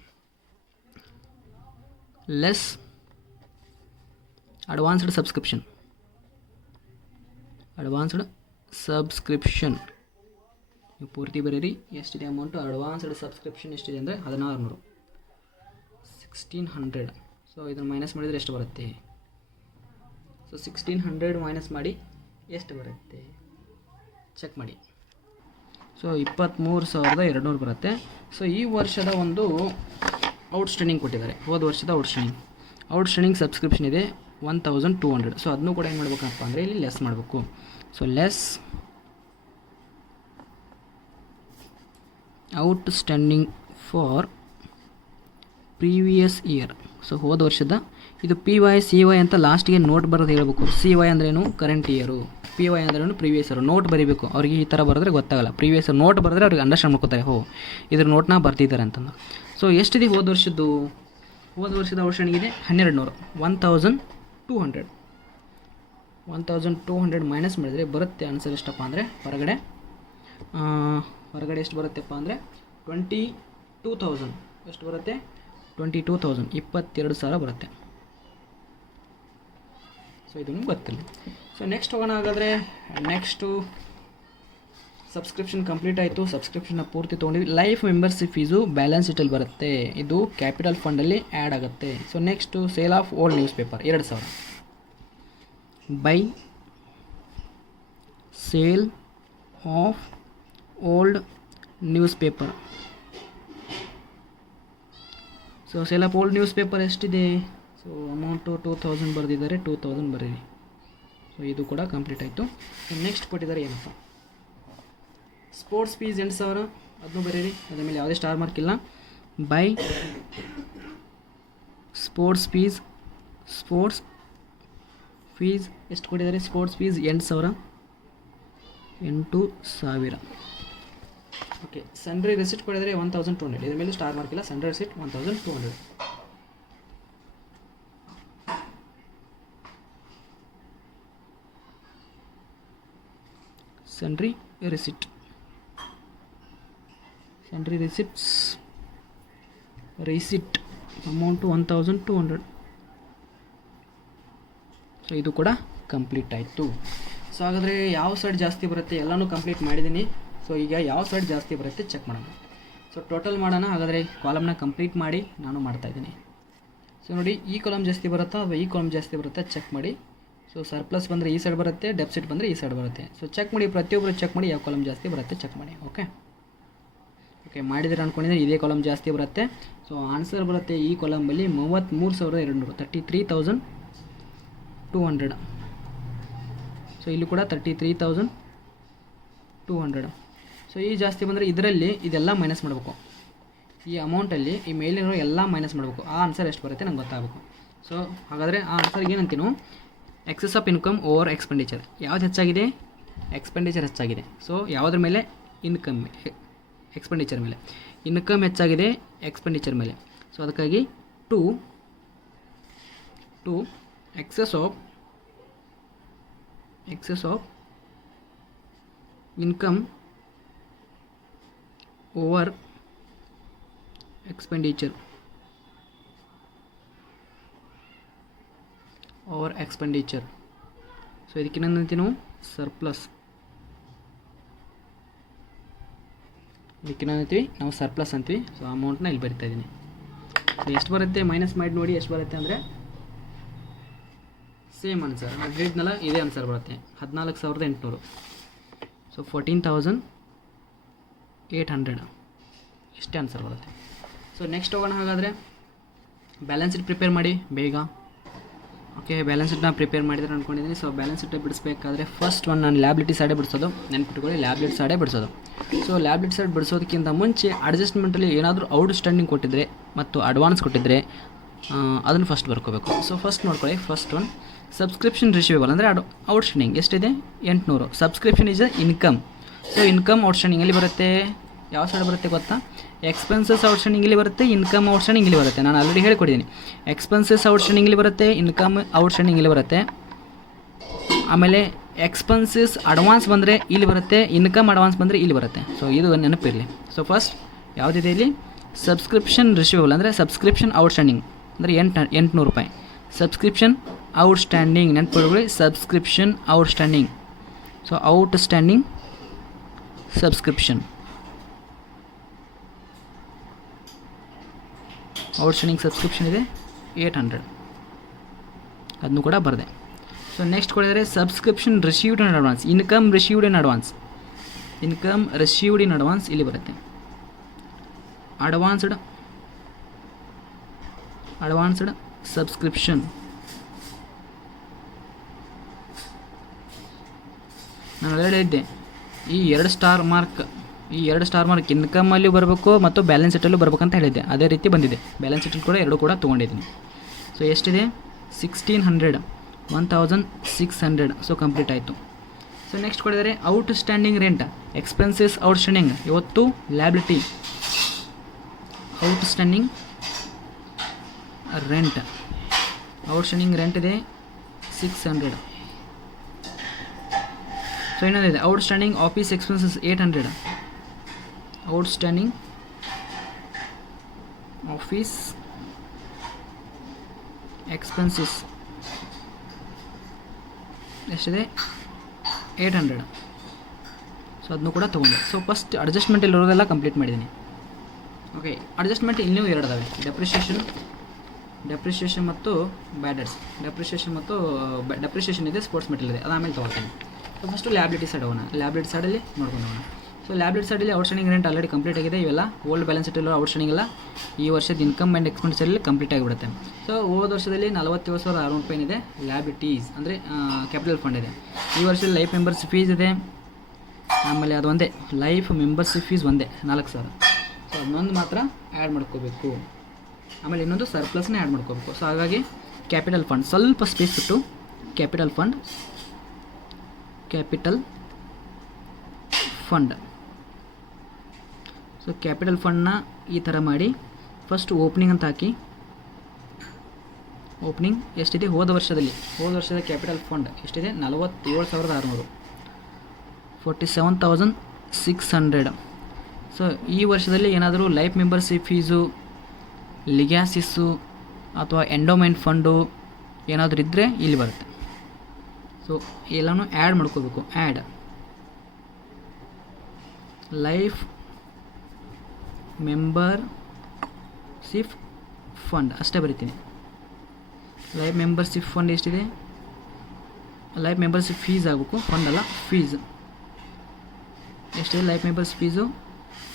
less advanced subscription. ನೀವು ಪೂರ್ತಿ ಬರೀರಿ. ಎಷ್ಟಿದೆ ಅಮೌಂಟು? ಅಡ್ವಾನ್ಸ್ಡ್ ಸಬ್ಸ್ಕ್ರಿಪ್ಷನ್ ಎಷ್ಟಿದೆ ಅಂದರೆ 1,600. 1,600. ಸೊ ಇದನ್ನು ಮೈನಸ್ ಮಾಡಿದರೆ ಎಷ್ಟು ಬರುತ್ತೆ? ಸೊ 1,600 ಮೈನಸ್ ಮಾಡಿ ಎಷ್ಟು ಬರುತ್ತೆ ಚೆಕ್ ಮಾಡಿ. ಸೊ 23,200 ಬರುತ್ತೆ. ಸೊ ಈ ವರ್ಷದ ಒಂದು ಔಟ್ಸ್ಟ್ಯಾಂಡಿಂಗ್ ಕೊಟ್ಟಿದ್ದಾರೆ. ಹೋದ ವರ್ಷದ ಔಟ್ಸ್ಟ್ಯಾಂಡಿಂಗ್ ಸಬ್ಸ್ಕ್ರಿಪ್ಷನ್ ಇದೆ 1,200. ಸೊ ಅದನ್ನು ಕೂಡ ಏನು ಮಾಡ್ಬೇಕಪ್ಪ ಅಂದರೆ ಇಲ್ಲಿ ಲೆಸ್ ಮಾಡಬೇಕು. So less outstanding for previous year. So ಹೋದ ವರ್ಷದ ಇದು PY CY ಅಂತ ಲಾಸ್ಟಿಗೆ ನೋಟ್ ಬರೋದು ಹೇಳಬೇಕು. CY ಅಂದ್ರೇನು? Current year. PY ಅಂದ್ರೇನು? Previous year. ನೋಟ್ ಬರೀಬೇಕು. ಅವ್ರಿಗೆ ಈ ಥರ ಬರೆದ್ರೆ ಗೊತ್ತಾಗಲ್ಲ. ಪ್ರೀವಿಯಸ್ ಇಯರ್ ನೋಟ್ ಬರೆದ್ರೆ ಅವ್ರಿಗೆ ಅಂಡರ್ಸ್ಟ್ಯಾಂಡ್ ಮಾಡ್ಕೋತಾರೆ, ಇದ್ರ ನೋಟ್ನ ಬರ್ತಿದ್ದಾರೆ ಅಂತಂದು. ಸೊ ಎಷ್ಟಿದೆ ಹೋದ ವರ್ಷದ ಔಟ್ಸ್ಟ್ಯಾಂಡಿಂಗ್ ಇದೆ 1,200. 1,200. 1,200 ಮೈನಸ್ ಮಾಡಿದರೆ ಬರುತ್ತೆ ಆನ್ಸರ್ ಎಷ್ಟಪ್ಪ ಅಂದರೆ ಹೊರಗಡೆ ಎಷ್ಟು ಬರುತ್ತೆಪ್ಪ ಅಂದರೆ 22,000. ಎಷ್ಟು ಬರುತ್ತೆ? 22,000. 22,000 ಬರುತ್ತೆ. ಸೊ ಇದು ನಿಮ್ಗೆ ಗೊತ್ತಿಲ್ಲ. ಸೊ ನೆಕ್ಸ್ಟ್ ಹೋಗೋಣ. ಹಾಗಾದರೆ ನೆಕ್ಸ್ಟು ಸಬ್ಸ್ಕ್ರಿಪ್ಷನ್ ಕಂಪ್ಲೀಟ್ ಆಯಿತು. ಸಬ್ಸ್ಕ್ರಿಪ್ಷನ್ನ ಪೂರ್ತಿ ತೊಗೊಂಡಿವಿ. ಲೈಫ್ ಮೆಂಬರ್ಶಿಪ್ ಫೀಸು ಬ್ಯಾಲೆನ್ಸ್ ಶೀಟಲ್ಲಿ ಬರುತ್ತೆ. ಇದು ಕ್ಯಾಪಿಟಲ್ ಫಂಡಲ್ಲಿ ಆ್ಯಡ್ ಆಗುತ್ತೆ. So next sale of old news paper 2000. By sale of old news paper. So sale of old news paper ಎಷ್ಟಿದೆ? ಸೊ ಅಮೌಂಟು 2000 ಬರೆದಿದ್ದಾರೆ, 2000 ಬರೀರಿ. ಸೊ ಇದು ಕೂಡ ಕಂಪ್ಲೀಟ್ ಆಯಿತು. ನೆಕ್ಸ್ಟ್ ಕೊಟ್ಟಿದ್ದಾರೆ ಏನಪ್ಪ, ಸ್ಪೋರ್ಟ್ಸ್ ಫೀಸ್ 8000, ಅದನ್ನು ಬರೀರಿ. ಅದ್ರ ಮೇಲೆ ಯಾವುದೇ ಸ್ಟಾರ್ ಮಾರ್ಕ್ ಇಲ್ಲ. ಬೈ ಸ್ಪೋರ್ಟ್ಸ್ ಫೀಸ್ ಎಷ್ಟು ಕೊಟ್ಟಿದ್ದಾರೆ? Sports fees 8000. Okay. Sundry receipt ಕೊಟ್ಟಿದ್ದಾರೆ 1200. ಇದ್ರ ಮೇಲೆ ಸ್ಟಾರ್ ಮಾರ್ಕ್ ಇಲ್ಲ. Sundry receipt 1200. Sundry receipt amount 1200. So ಇದು ಕೂಡ ಕಂಪ್ಲೀಟ್ ಆಯಿತು. ಸೊ ಹಾಗಾದರೆ ಯಾವ ಸೈಡ್ ಜಾಸ್ತಿ ಬರುತ್ತೆ? ಎಲ್ಲನೂ ಕಂಪ್ಲೀಟ್ ಮಾಡಿದ್ದೀನಿ. ಸೊ ಈಗ ಯಾವ ಸೈಡ್ ಜಾಸ್ತಿ ಬರುತ್ತೆ ಚೆಕ್ ಮಾಡೋಣ. ಸೊ ಟೋಟಲ್ ಮಾಡೋಣ. ಹಾಗಾದರೆ ಕಾಲಮ್ನ ಕಂಪ್ಲೀಟ್ ಮಾಡಿ ನಾನು ಮಾಡ್ತಾಯಿದ್ದೀನಿ. ಸೊ ನೋಡಿ, ಈ ಕಾಲಮ್ ಜಾಸ್ತಿ ಬರುತ್ತಾ ಅಥವಾ ಈ ಕಾಲಮ್ ಜಾಸ್ತಿ ಬರುತ್ತಾ ಚೆಕ್ ಮಾಡಿ. ಸೊ ಸರ್ಪ್ಲಸ್ ಬಂದರೆ ಈ ಸೈಡ್ ಬರುತ್ತೆ, ಡೆಫಿಸಿಟ್ ಬಂದರೆ ಈ ಸೈಡ್ ಬರುತ್ತೆ. ಸೊ ಚೆಕ್ ಮಾಡಿ, ಪ್ರತಿಯೊಬ್ಬರು ಚೆಕ್ ಮಾಡಿ ಯಾವ ಕಾಲಮ್ ಜಾಸ್ತಿ ಬರುತ್ತೆ ಚೆಕ್ ಮಾಡಿ. ಓಕೆ ಮಾಡಿದರೆ ಅಂದ್ಕೊಂಡಿದ್ರೆ ಇದೇ ಕಾಲಮ್ ಜಾಸ್ತಿ ಬರುತ್ತೆ. ಸೊ ಆನ್ಸರ್ ಬರುತ್ತೆ ಈ ಕಾಲಮಲ್ಲಿ 33,200, 33,200. ಸೊ ಇಲ್ಲಿ ಕೂಡ 33,200. ಸೊ ಈ ಜಾಸ್ತಿ ಬಂದರೆ ಇದರಲ್ಲಿ ಇದೆಲ್ಲ ಮೈನಸ್ ಮಾಡಬೇಕು. ಈ ಅಮೌಂಟಲ್ಲಿ ಈ ಮೇಲಿರೋ ಎಲ್ಲ ಮೈನಸ್ ಮಾಡಬೇಕು. ಆ ಆನ್ಸರ್ ಎಷ್ಟು ಬರುತ್ತೆ ನಂಗೆ ಗೊತ್ತಾಗಬೇಕು. ಸೊ ಹಾಗಾದರೆ ಆ ಆನ್ಸರ್ಗೆ ಏನಂತೀನೋ, excess of income over expenditure. ಯಾವ್ದು ಹೆಚ್ಚಾಗಿದೆ? ಎಕ್ಸ್ಪೆಂಡಿಚರ್ ಹೆಚ್ಚಾಗಿದೆ. ಸೊ ಯಾವುದ್ರ ಮೇಲೆ? ಎಕ್ಸ್ಪೆಂಡಿಚರ್ ಮೇಲೆ. ಇನ್ಕಮ್ ಹೆಚ್ಚಾಗಿದೆ ಎಕ್ಸ್ಪೆಂಡಿಚರ್ ಮೇಲೆ. ಸೊ ಅದಕ್ಕಾಗಿ to excess of income over expenditure. So ಇದಕ್ಕೇನಂತೀವಿ ನಾವು? ಸರ್ಪ್ಲಸ್. ಇದಕ್ಕೇನಂತೀವಿ ನಾವು? ಸರ್ಪ್ಲಸ್ ಅಂತೀವಿ. ಸೊ ಅಮೌಂಟ್ನ ಇಲ್ಲಿ ಬರಿತಾ ಇದ್ದೀನಿ. ಸೊ ಎಷ್ಟು ಬರುತ್ತೆ ಮೈನಸ್ ಮಾಡಿ ನೋಡಿ ಎಷ್ಟು ಬರುತ್ತೆ ಅಂದರೆ ಸೇಮ್ ಆನ್ಸರ್ ನಾನು ಹೇಳಿದ್ನಲ್ಲ, ಇದೇ ಆನ್ಸರ್ ಬರುತ್ತೆ. 14,800. ಸೊ 14,800 ಇಷ್ಟೇ ಆನ್ಸರ್ ಬರುತ್ತೆ. ಸೊ ನೆಕ್ಸ್ಟ್ ಹೋಗೋಣ. ಹಾಗಾದರೆ ಬ್ಯಾಲೆನ್ಸ್ ಶೀಟ್ ಪ್ರಿಪೇರ್ ಮಾಡಿ ಬೇಗ. ಓಕೆ, ಬ್ಯಾಲೆನ್ಸ್ ಶೀಟ್ನ ಪ್ರಿಪೇರ್ ಮಾಡಿದ್ರೆ ಅಂದ್ಕೊಂಡಿದ್ದೀನಿ. ಸೊ ಬ್ಯಾಲೆನ್ಸ್ ಶೀಟ್ ಬಿಡಿಸ್ಬೇಕಾದ್ರೆ ಫಸ್ಟ್ ನಾನು ಲ್ಯಾಬಿಲಿಟಿ ಸೈಡೇ ಬಿಡಿಸೋದು. ನೆನ್ಪಿಟ್ಕೊಳ್ಳಿ, ಲ್ಯಾಬಿಲಿಟಿ ಸೈಡೇ ಬಿಡಿಸೋದು. ಸೊ ಲ್ಯಾಬಿಲಿಟಿ ಸೈಡ್ ಬಿಡಿಸೋದಕ್ಕಿಂತ ಮುಂಚೆ ಅಡ್ಜಸ್ಟ್ಮೆಂಟಲ್ಲಿ ಏನಾದರೂ ಔಟ್ಸ್ಟ್ಯಾಂಡಿಂಗ್ ಕೊಟ್ಟಿದ್ದರೆ ಮತ್ತು ಅಡ್ವಾನ್ಸ್ ಕೊಟ್ಟಿದ್ದರೆ ಅದನ್ನು ಫಸ್ಟ್ ಬರ್ಕೋಬೇಕು. ಸೊ ಫಸ್ಟ್ ನೋಡ್ಕೊಳ್ಳಿ. ಫಸ್ಟ್ ಒನ್ ಸಬ್ಸ್ಕ್ರಿಪ್ಷನ್ ರಿಸೀವೇಬಲ್ ಅಂದರೆ ಔಟ್ಸ್ಟ್ಯಾಂಡಿಂಗ್ ಎಷ್ಟಿದೆ? 800. Subscription is income. So income outstanding ಎಲ್ಲಿ ಬರುತ್ತೆ? ಯಾವ ಸೈಡ್ ಬರುತ್ತೆ ಗೊತ್ತಾ? ಎಕ್ಸ್ಪೆನ್ಸಸ್ ಔಟ್ಸ್ಟ್ಯಾಂಡಿಂಗ್ ಇಲ್ಲಿ ಬರುತ್ತೆ, ಇನ್ಕಮ್ ಔಟ್ಸ್ಟ್ಯಾಂಡಿಂಗ್ ಇಲ್ಲಿ ಬರುತ್ತೆ. ನಾನು ಆಲ್ರೆಡಿ ಹೇಳಿಕೊಟ್ಟಿದ್ದೀನಿ. ಎಕ್ಸ್ಪೆನ್ಸಸ್ ಔಟ್ಸ್ಟ್ಯಾಂಡಿಂಗ್ ಇಲ್ಲಿ ಬರುತ್ತೆ, ಇನ್ಕಮ್ ಔಟ್ಸ್ಟ್ಯಾಂಡಿಂಗ್ ಇಲ್ಲಿ ಬರುತ್ತೆ. ಆಮೇಲೆ ಎಕ್ಸ್ಪೆನ್ಸಸ್ ಅಡ್ವಾನ್ಸ್ ಬಂದರೆ ಇಲ್ಲಿ ಬರುತ್ತೆ, ಇನ್ಕಮ್ ಅಡ್ವಾನ್ಸ್ ಬಂದರೆ ಇಲ್ಲಿ ಬರುತ್ತೆ. ಸೊ ಇದು ನೆನಪಿರಲಿ. ಸೊ ಫಸ್ಟ್ ಯಾವುದಿದೆ ಇಲ್ಲಿ? ಸಬ್ಸ್ಕ್ರಿಪ್ಷನ್ ರಿಸೀವೇಬಲ್ ಅಂದರೆ ಸಬ್ಸ್ಕ್ರಿಪ್ಷನ್ ಔಟ್ಸ್ಟ್ಯಾಂಡಿಂಗ್ ಅಂದರೆ 800 ರೂಪಾಯಿ. ಸಬ್ಸ್ಕ್ರಿಪ್ಷನ್ ಔಟ್ಸ್ಟ್ಯಾಂಡಿಂಗ್ ನೆನಪಿಟ್ಕೊಳ್ಳಿ, subscription outstanding. So outstanding subscription outstanding subscription ಇದೆ 800, ಅದನ್ನು ಕೂಡ ಬರದೆ. ಸೊ ನೆಕ್ಸ್ಟ್ ಕೊಡಿದರೆ subscription received in advance, income received in advance, income received in advance ಇಲ್ಲಿ ಬರುತ್ತೆ. ಅಡ್ವಾನ್ಸ್ಡ್ ಸಬ್ಸ್ಕ್ರಿಪ್ಷನ್ ನಾನು ಆಲ್ರೆಡಿ ಹೇಳಿದ್ದೆ, ಈ ಎರಡು ಸ್ಟಾರ್ ಮಾರ್ಕ್ ಇನ್ಕಮಲ್ಲಿ ಬರಬೇಕು ಮತ್ತು ಬ್ಯಾಲೆನ್ಸ್ ಶೀಟಲ್ಲೂ ಬರ್ಬೇಕಂತ ಹೇಳಿದ್ದೆ. ಅದೇ ರೀತಿ ಬಂದಿದೆ. ಬ್ಯಾಲೆನ್ಸ್ ಶೀಟಲ್ಲಿ ಕೂಡ ಎರಡು ಕೂಡ ತೊಗೊಂಡಿದ್ದೀನಿ. ಸೊ ಎಷ್ಟಿದೆ? 1600, 1600. ಸೊ ಕಂಪ್ಲೀಟ್ ಆಯಿತು. ಸೊ ನೆಕ್ಸ್ಟ್ ಕೊಡಿದರೆ ಔಟ್ಸ್ಟ್ಯಾಂಡಿಂಗ್ ರೆಂಟ್, ಎಕ್ಸ್ಪೆನ್ಸಸ್ ಔಟ್ಸ್ಟ್ಯಾಂಡಿಂಗ್. ಇವತ್ತು liability outstanding rent, outstanding rent ಇದೆ 600. ಸೊ ಇನ್ನೊಂದಿದೆ outstanding office expenses 800, outstanding office expenses ಎಷ್ಟಿದೆ? 800. ಸೊ ಅದನ್ನು ಕೂಡ ತೊಗೊಂಡೆ. ಸೊ ಫಸ್ಟ್ ಅಡ್ಜಸ್ಟ್ಮೆಂಟಲ್ಲಿರೋದೆಲ್ಲ ಕಂಪ್ಲೀಟ್ ಮಾಡಿದ್ದೀನಿ. ಓಕೆ, ಅಡ್ಜಸ್ಟ್ಮೆಂಟ್ ಇನ್ನೂ ಎರಡು ಅದಾವೆ, ಡೆಪ್ರಿಷಿಯೇಷನ್ ಮತ್ತು ಬ್ಯಾಡರ್ಸ್. ಡೆಪ್ರಿಷಿಯೇಷನ್ ಇದೆ, ಸ್ಪೋರ್ಟ್ಸ್ ಮೆಟಲ್ ಇದೆ, ಅದಾದಮೇಲೆ ತೊಗೊಳ್ತೀನಿ. ಸೊ ಫಸ್ಟು ಲ್ಯಾಬಿಲಿಟಿ ಸೈಡ್ ಹೋಗೋಣ. ಲ್ಯಾಬಿಲಿಟಿ ಸೈಡಲ್ಲಿ ನೋಡ್ಕೊಂಡು ಹೋಗೋಣ. ಸೊ ಲ್ಯಾಬಿಲಿಟಿ ಸೈಡಲ್ಲಿ ಔಟ್ಸ್ಟ್ಯಾಂಡಿಂಗ್ ರೆಂಟ್ ಆಲ್ರೆಡಿ ಕಂಪ್ಲೀಟ್ ಆಗಿದೆ. ಇವೆಲ್ಲ ಓಲ್ಡ್ ಬ್ಯಾಲೆನ್ಸ್ ಶೀಟಲ್ಲಿ ಔಟ್ಸ್ಟ್ಯಾಂಡಿಂಗ್ ಎಲ್ಲ ಈ ವರ್ಷದ ಇನ್ಕಮ್ ಆ್ಯಂಡ್ ಎಕ್ಸ್ಪೆಂಡಿಚರಲ್ಲಿ ಕಂಪ್ಲೀಟ್ ಆಗಿಬಿಡುತ್ತೆ. ಸೊ ಹೋದ ವರ್ಷದಲ್ಲಿ 47,600 ರೂಪಾಯಿ ಇದೆ ಲ್ಯಾಬಿಲಿಟೀಸ್, ಅಂದರೆ ಕ್ಯಾಪಿಟಲ್ ಫಂಡ್ ಇದೆ. ಈ ವರ್ಷದಲ್ಲಿ ಲೈಫ್ ಮೆಂಬರ್ಸ್ ಫೀಸ್ ಇದೆ, ಆಮೇಲೆ ಅದು ಒಂದೇ ಲೈಫ್ ಮೆಂಬರ್ಶಿಪ್ ಫೀಸ್ ಒಂದೇ 4,000. ಸೊ ಅದನ್ನೊಂದು ಮಾತ್ರ ಆ್ಯಡ್ ಮಾಡ್ಕೋಬೇಕು. ಆಮೇಲೆ ಇನ್ನೊಂದು ಸರ್ಪ್ಲಸ್ನೇ ಆ್ಯಡ್ ಮಾಡ್ಕೋಬೇಕು. ಸೊ ಹಾಗಾಗಿ ಕ್ಯಾಪಿಟಲ್ ಫಂಡ್ ಸ್ವಲ್ಪ ಸ್ಪೇಸ್ ಬಿಟ್ಟು ಕ್ಯಾಪಿಟಲ್ ಫಂಡ್ ಸೊ ಕ್ಯಾಪಿಟಲ್ ಫಂಡ್ನ ಈ ಥರ ಮಾಡಿ ಫಸ್ಟ್ ಓಪನಿಂಗ್ ಅಂತ ಹಾಕಿ. ಓಪನಿಂಗ್ ಎಷ್ಟಿದೆ ಹೋದ ವರ್ಷದ ಕ್ಯಾಪಿಟಲ್ ಫಂಡ್ ಎಷ್ಟಿದೆ? 47,600, 47,600. ಸೊ ಈ ವರ್ಷದಲ್ಲಿ ಏನಾದರೂ ಲೈಫ್ ಮೆಂಬರ್ಶಿಪ್ ಫೀಸು, ಲಿಗ್ಯಾಸಿಸ್ಸು ಅಥವಾ ಎಂಡೋಮೆಂಟ್ ಫಂಡು ಏನಾದರೂ ಇದ್ದರೆ ಇಲ್ಲಿ ಬರುತ್ತೆ. ಸೊ ಎಲ್ಲನೂ ಆ್ಯಡ್ ಮಾಡ್ಕೋಬೇಕು. ಆ್ಯಡ್ ಲೈಫ್ ಮೆಂಬರ್ಶಿಪ್ ಫಂಡ್ ಅಷ್ಟೇ ಬರಿತೀನಿ. ಲೈಫ್ ಮೆಂಬರ್ಶಿಪ್ ಫಂಡ್ ಎಷ್ಟಿದೆ? ಲೈಫ್ ಮೆಂಬರ್ಶಿಪ್ ಫೀಸ್ ಆಗಬೇಕು, ಫಂಡ್ ಅಲ್ಲ, ಫೀಸ್ ಎಷ್ಟಿದೆ? ಲೈಫ್ ಮೆಂಬರ್ಸ್ ಫೀಸು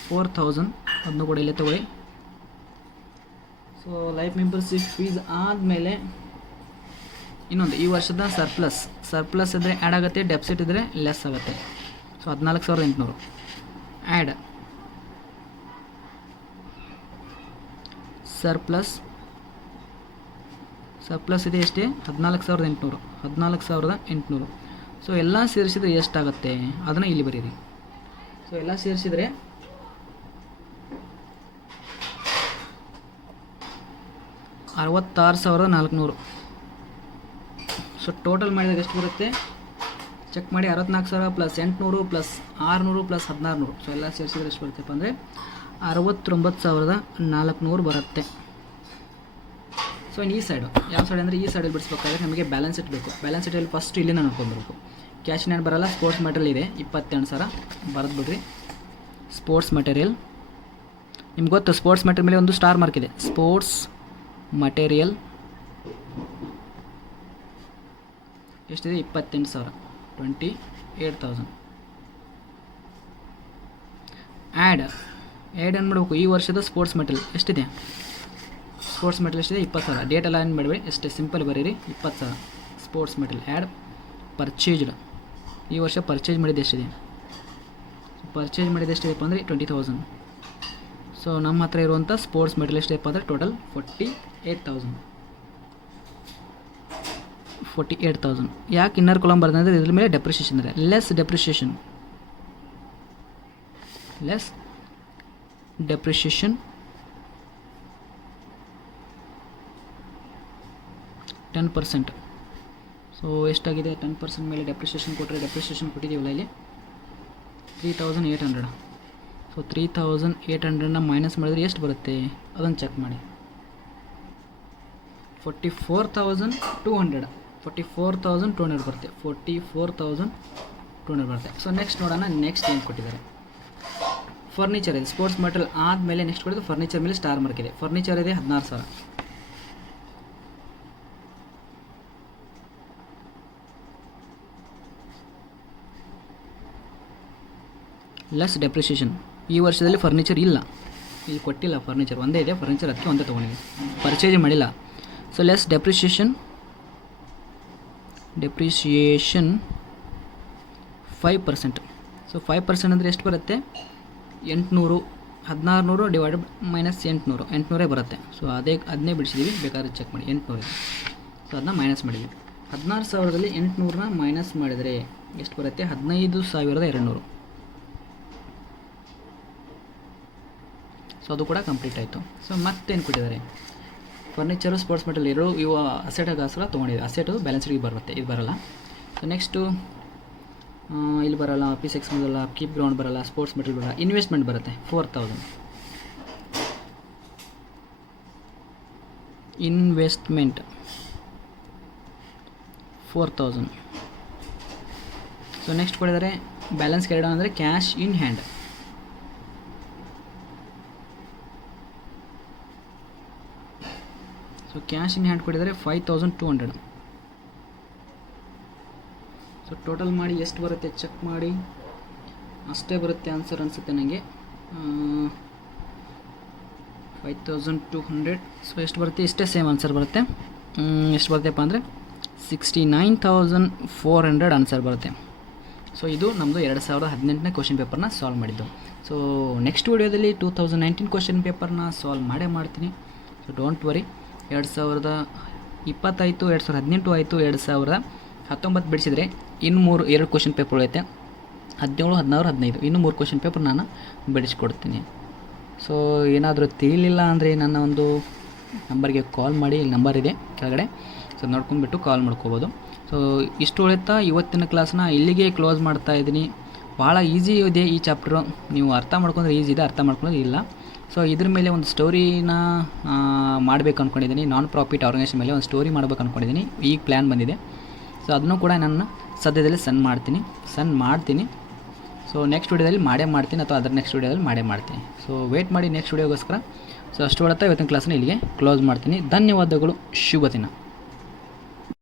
4,000, ಅದನ್ನು ಕೂಡ ಇಲ್ಲೇ ತೊಗೊಳ್ಳಿ. ಸೊ ಲೈಫ್ ಮೆಂಬರ್ಶಿಪ್ ಫೀಸ್ ಆದಮೇಲೆ ಇನ್ನೊಂದು ಈ ವರ್ಷದ ಸರ್ಪ್ಲಸ್ ಇದ್ದರೆ ಆ್ಯಡ್ ಆಗುತ್ತೆ, ಡೆಪ್ಸಿಟ್ ಇದ್ದರೆ ಲೆಸ್ ಆಗುತ್ತೆ. ಸೊ 14,800 ಆ್ಯಡ್ ಸರ್ಪ್ಲಸ್ ಇದೆ ಎಷ್ಟೇ? 14,800. ಸೊ ಎಲ್ಲ ಸೇರಿಸಿದರೆ ಎಷ್ಟಾಗುತ್ತೆ ಅದನ್ನು ಇಲ್ಲಿ ಬರೀರಿ. ಸೊ ಎಲ್ಲ ಸೇರಿಸಿದರೆ 66,400. ಸೊ ಟೋಟಲ್ ಮಾಡಿದಾಗ ಎಷ್ಟು ಬರುತ್ತೆ ಚೆಕ್ ಮಾಡಿ. 64,000 ಪ್ಲಸ್ 800 ಪ್ಲಸ್ 600 ಪ್ಲಸ್ 1,600. ಸೊ ಎಲ್ಲ ಸೇರಿಸಿದ್ರೆ ಎಷ್ಟು ಬರುತ್ತಪ್ಪ ಅಂದರೆ 69,400 ಬರುತ್ತೆ. ಸೊ ಇನ್ನು ಈ ಸೈಡು ಯಾವ ಸೈಡ್ ಅಂದರೆ ಈ ಸೈಡಲ್ಲಿ ಬಿಡಿಸ್ಬೇಕಾದ್ರೆ ನಮಗೆ ಬ್ಯಾಲೆನ್ಸ್ ಶೀಟ್ ಬೇಕು. ಬ್ಯಾಲೆನ್ಸ್ ಶೀಟಲ್ಲಿ ಫಸ್ಟ್ ಇಲ್ಲಿ ನೋಡ್ಕೊಂಡ್ಬರ್ಬೇಕು. ಕ್ಯಾಶ್ ಇನ್ ಹ್ಯಾಂಡ್ ಬರಲ್ಲ, ಸ್ಪೋರ್ಟ್ಸ್ ಮೆಟೀರಿಯಲ್ ಇದೆ 28,000 ಬರೆದು ಬಿಡ್ರಿ. ಸ್ಪೋರ್ಟ್ಸ್ ಮೆಟೀರಿಯಲ್ ನಿಮ್ಗೆ ಗೊತ್ತು, ಸ್ಪೋರ್ಟ್ಸ್ ಮೆಟೀರಿಯಲ್ ಮೇಲೆ ಒಂದು ಸ್ಟಾರ್ ಮಾರ್ಕ್ ಇದೆ. ಸ್ಪೋರ್ಟ್ಸ್ ಮಟೀರಿಯಲ್ ಎಷ್ಟಿದೆ? 28,000, 28,000. ಆ್ಯಡ್ ಏನು ಮಾಡಬೇಕು? ಈ ವರ್ಷದ ಸ್ಪೋರ್ಟ್ಸ್ ಮೆಟೀರಿಯಲ್ ಎಷ್ಟಿದೆ? ಸ್ಪೋರ್ಟ್ಸ್ ಮೆಟೀರಿಯಲ್ ಎಷ್ಟಿದೆ? 20,000. ಡೇಟ್ ಎಲ್ಲ ಏನು ಮಾಡಬೇಡಿ, ಎಷ್ಟೇ ಸಿಂಪಲ್ ಬರೀರಿ. 20,000 ಸ್ಪೋರ್ಟ್ಸ್ ಮೆಟೀರಿಯಲ್. ಆ್ಯಡ್ ಪರ್ಚೇಜ್ಡ್, ಈ ವರ್ಷ ಪರ್ಚೇಜ್ ಮಾಡಿದ್ದು ಎಷ್ಟಿದೆ? ಪರ್ಚೇಜ್ ಮಾಡಿದ್ದು ಎಷ್ಟಿದೆಪ್ಪ ಅಂದರೆ 20,000. ಸೊ ನಮ್ಮ ಹತ್ರ ಇರುವಂಥ ಸ್ಪೋರ್ಟ್ಸ್ ಮೆಟೀರಿಯಲ್ ಎಷ್ಟಿದೆಪ್ಪ ಅಂದರೆ ಟೋಟಲ್ 48,000. ಯಾಕೆ ಇನ್ನರ್ ಕಾಲಮ್ ಬರ್ತದೆ? ಇದ್ರ ಮೇಲೆ ಡೆಪ್ರಿಷಿಯೇಷನ್ ಇದೆ. Less depreciation 10%. ಸೊ ಎಷ್ಟಾಗಿದೆ? 10% ಮೇಲೆ ಡೆಪ್ರಿಷಿಯೇಷನ್ ಕೊಟ್ಟರೆ, ಡೆಪ್ರಿಷಿಯೇಷನ್ ಕೊಟ್ಟಿದ್ದೀವಲ್ಲ ಇಲ್ಲಿ 3,800. ಸೊ 3,800ನ ಮೈನಸ್ ಮಾಡಿದರೆ ಎಷ್ಟು ಬರುತ್ತೆ ಅದನ್ನು ಚೆಕ್ ಮಾಡಿ. 44,200 ಬರುತ್ತೆ. 44,200 ಬರುತ್ತೆ. ಸೊ ನೆಕ್ಸ್ಟ್ ನೋಡೋಣ, ನೆಕ್ಸ್ಟ್ ಏನು ಕೊಟ್ಟಿದ್ದಾರೆ? ಫರ್ನಿಚರ್ ಇದೆ. ಸ್ಪೋರ್ಟ್ಸ್ ಮೆಟೀರಿಯಲ್ ಆದಮೇಲೆ ನೆಕ್ಸ್ಟ್ ಕೊಟ್ಟಿದ್ದು ಫರ್ನಿಚರ್ ಮೇಲೆ ಸ್ಟಾರ್ ಮಾರ್ಕ್ ಇದೆ. ಫರ್ನಿಚರ್ ಇದೆ 16,000. Less depreciation. ಈ ವರ್ಷದಲ್ಲಿ ಫರ್ನಿಚರ್ ಇಲ್ಲ, ಇಲ್ಲಿ ಕೊಟ್ಟಿಲ್ಲ. ಫರ್ನಿಚರ್ ಒಂದೇ ಇದೆ, ಫರ್ನಿಚರ್ ಅದಕ್ಕೆ ಒಂದೇ ತೊಗೊಂಡಿದೆ, ಪರ್ಚೇಜ್ ಮಾಡಿಲ್ಲ. So less depreciation 5%. ಸೊ 5% ಅಂದರೆ ಎಷ್ಟು ಬರುತ್ತೆ? 800. 1,600 ಡಿವೈಡೆಡ್ ಮೈನಸ್ 800 ಬರುತ್ತೆ. ಸೊ ಅದನ್ನೇ ಬಿಡಿಸಿದ್ದೀವಿ, ಬೇಕಾದ್ರೆ ಚೆಕ್ ಮಾಡಿ. 800 ಸೊ ಅದನ್ನ ಮೈನಸ್ ಮಾಡಿದ್ವಿ. 16,000ದಲ್ಲಿ 800ನ ಮೈನಸ್ ಮಾಡಿದರೆ ಎಷ್ಟು ಬರುತ್ತೆ? 15,200. ಸೊ ಅದು ಕೂಡ ಕಂಪ್ಲೀಟ್ ಆಯಿತು. ಸೊ ಮತ್ತೇನು ಕೊಟ್ಟಿದ್ದಾರೆ? ಫರ್ನಿಚರು, ಸ್ಪೋರ್ಟ್ಸ್ ಮೆಟೀರಿಯಲ್ ಎರಡು ಇವು ಅಸೆಟ್ಗೋಸ್ಕರ ತೊಗೊಂಡಿದ್ದೀವಿ. ಅಸೆಟು ಬ್ಯಾಲೆನ್ಸ್ ಶೀಟ್ಗೆ ಬರುತ್ತೆ, ಇದು ಬರಲ್ಲ. ಸೊ ನೆಕ್ಸ್ಟು ಇಲ್ಲಿ ಬರೋಲ್ಲ, ಆಫೀಸ್ ಎಕ್ಸ್ ಬರಲ್ಲ, ಕೀಪ್ ಗ್ರೌಂಡ್ ಬರಲ್ಲ, ಸ್ಪೋರ್ಟ್ಸ್ ಮೆಟೀರಿಯಲ್ ಬರಲ್ಲ. ಇನ್ವೆಸ್ಟ್ಮೆಂಟ್ ಬರುತ್ತೆ 4,000. ಇನ್ವೆಸ್ಟ್ಮೆಂಟ್ 4,000. ಸೊ ನೆಕ್ಸ್ಟ್ ಕೊಡಿದರೆ ಬ್ಯಾಲೆನ್ಸ್ ಕ್ಯಾರಿಡ್ ಆನ್ ಅಂದರೆ cash in hand. So cash in hand ಕೊಟ್ಟಿದ್ದಾರೆ 5200. ಸೊ ಟೋಟಲ್ ಮಾಡಿ ಎಷ್ಟು ಬರುತ್ತೆ ಚೆಕ್ ಮಾಡಿ. ಅಷ್ಟೇ ಬರುತ್ತೆ ಆನ್ಸರ್ ಅನಿಸುತ್ತೆ ನನಗೆ. 5200. ಸೊ ಎಷ್ಟು ಬರುತ್ತೆ, ಇಷ್ಟೇ ಸೇಮ್ ಆನ್ಸರ್ ಬರುತ್ತೆ. ಎಷ್ಟು ಬರುತ್ತೆಪ್ಪ ಅಂದರೆ 69,400 ಆನ್ಸರ್ ಬರುತ್ತೆ. ಸೊ ಇದು ನಮ್ಮದು 2018ನೇ ಕ್ವಶನ್ ಪೇಪರ್ನ ಸಾಲ್ವ್ ಮಾಡಿದ್ದು. ಸೊ ನೆಕ್ಸ್ಟ್ ವಿಡಿಯೋದಲ್ಲಿ 2019 ಕ್ವಶನ್ ಪೇಪರ್ನ ಸಾಲ್ವ್ ಮಾಡೇ ಮಾಡ್ತೀನಿ. So don't worry. 2020 ಆಯಿತು, 2018 ಆಯಿತು, 2019 ಬಿಡಿಸಿದರೆ ಇನ್ನು 2 ಕ್ವಶನ್ ಪೇಪರ್ ಉಳಿಯುತ್ತೆ. 17, 16, 15 ಇನ್ನು 3 ಕ್ವಶನ್ ಪೇಪರ್ ನಾನು ಬಿಡಿಸ್ಕೊಡ್ತೀನಿ. ಸೊ ಏನಾದರೂ ತಿಳಿಲಿಲ್ಲ ಅಂದರೆ ನನ್ನ ಒಂದು ನಂಬರ್ಗೆ ಕಾಲ್ ಮಾಡಿ, ಇಲ್ಲಿ ನಂಬರ್ ಇದೆ ಕೆಳಗಡೆ. ಸೊ ನೋಡ್ಕೊಂಡ್ಬಿಟ್ಟು ಕಾಲ್ ಮಾಡ್ಕೋಬೋದು. ಸೊ ಇಷ್ಟು ಉಳಿತಾ ಇವತ್ತಿನ ಕ್ಲಾಸ್ನ ಇಲ್ಲಿಗೆ ಕ್ಲೋಸ್ ಮಾಡ್ತಾ ಇದ್ದೀನಿ. ಭಾಳ ಈಸಿ ಇದೆ ಈ ಚಾಪ್ಟ್ರು. ನೀವು ಅರ್ಥ ಮಾಡ್ಕೊಂಡ್ರೆ ಈಸಿ ಇದೆ, ಅರ್ಥ ಮಾಡ್ಕೊಂಡ್ರೆ ಇಲ್ಲ. ಸೊ ಇದ್ರ ಮೇಲೆ ಒಂದು ಸ್ಟೋರಿನ ಮಾಡಬೇಕು ಅಂದ್ಕೊಂಡಿದ್ದೀನಿ. ನಾನ್ ಪ್ರಾಫಿಟ್ ಆರ್ಗನೈಸೇಷನ್ ಮೇಲೆ ಒಂದು ಸ್ಟೋರಿ ಮಾಡಬೇಕು ಅಂದ್ಕೊಂಡಿದ್ದೀನಿ. ಈಗ ಪ್ಲ್ಯಾನ್ ಬಂದಿದೆ. ಸೊ ಅದನ್ನು ಕೂಡ ನಾನು ಸದ್ಯದಲ್ಲಿ ಸೆಂಡ್ ಮಾಡ್ತೀನಿ. ಸೊ ನೆಕ್ಸ್ಟ್ ವಿಡಿಯೋದಲ್ಲಿ ಮಾಡೇ ಮಾಡ್ತೀನಿ, ಅಥವಾ ಅದರ ನೆಕ್ಸ್ಟ್ ವಿಡಿಯೋದಲ್ಲಿ ಮಾಡೇ ಮಾಡ್ತೀನಿ. ಸೊ ವೇಟ್ ಮಾಡಿ ನೆಕ್ಸ್ಟ್ ವಿಡಿಯೋಗೋಸ್ಕರ. ಸೊ ಅಷ್ಟು ಹೇಳ್ತಾ ಇವತ್ತಿನ ಕ್ಲಾಸ್ನ ಇಲ್ಲಿಗೆ ಕ್ಲೋಸ್ ಮಾಡ್ತೀನಿ. ಧನ್ಯವಾದಗಳು. ಶುಭ ದಿನ.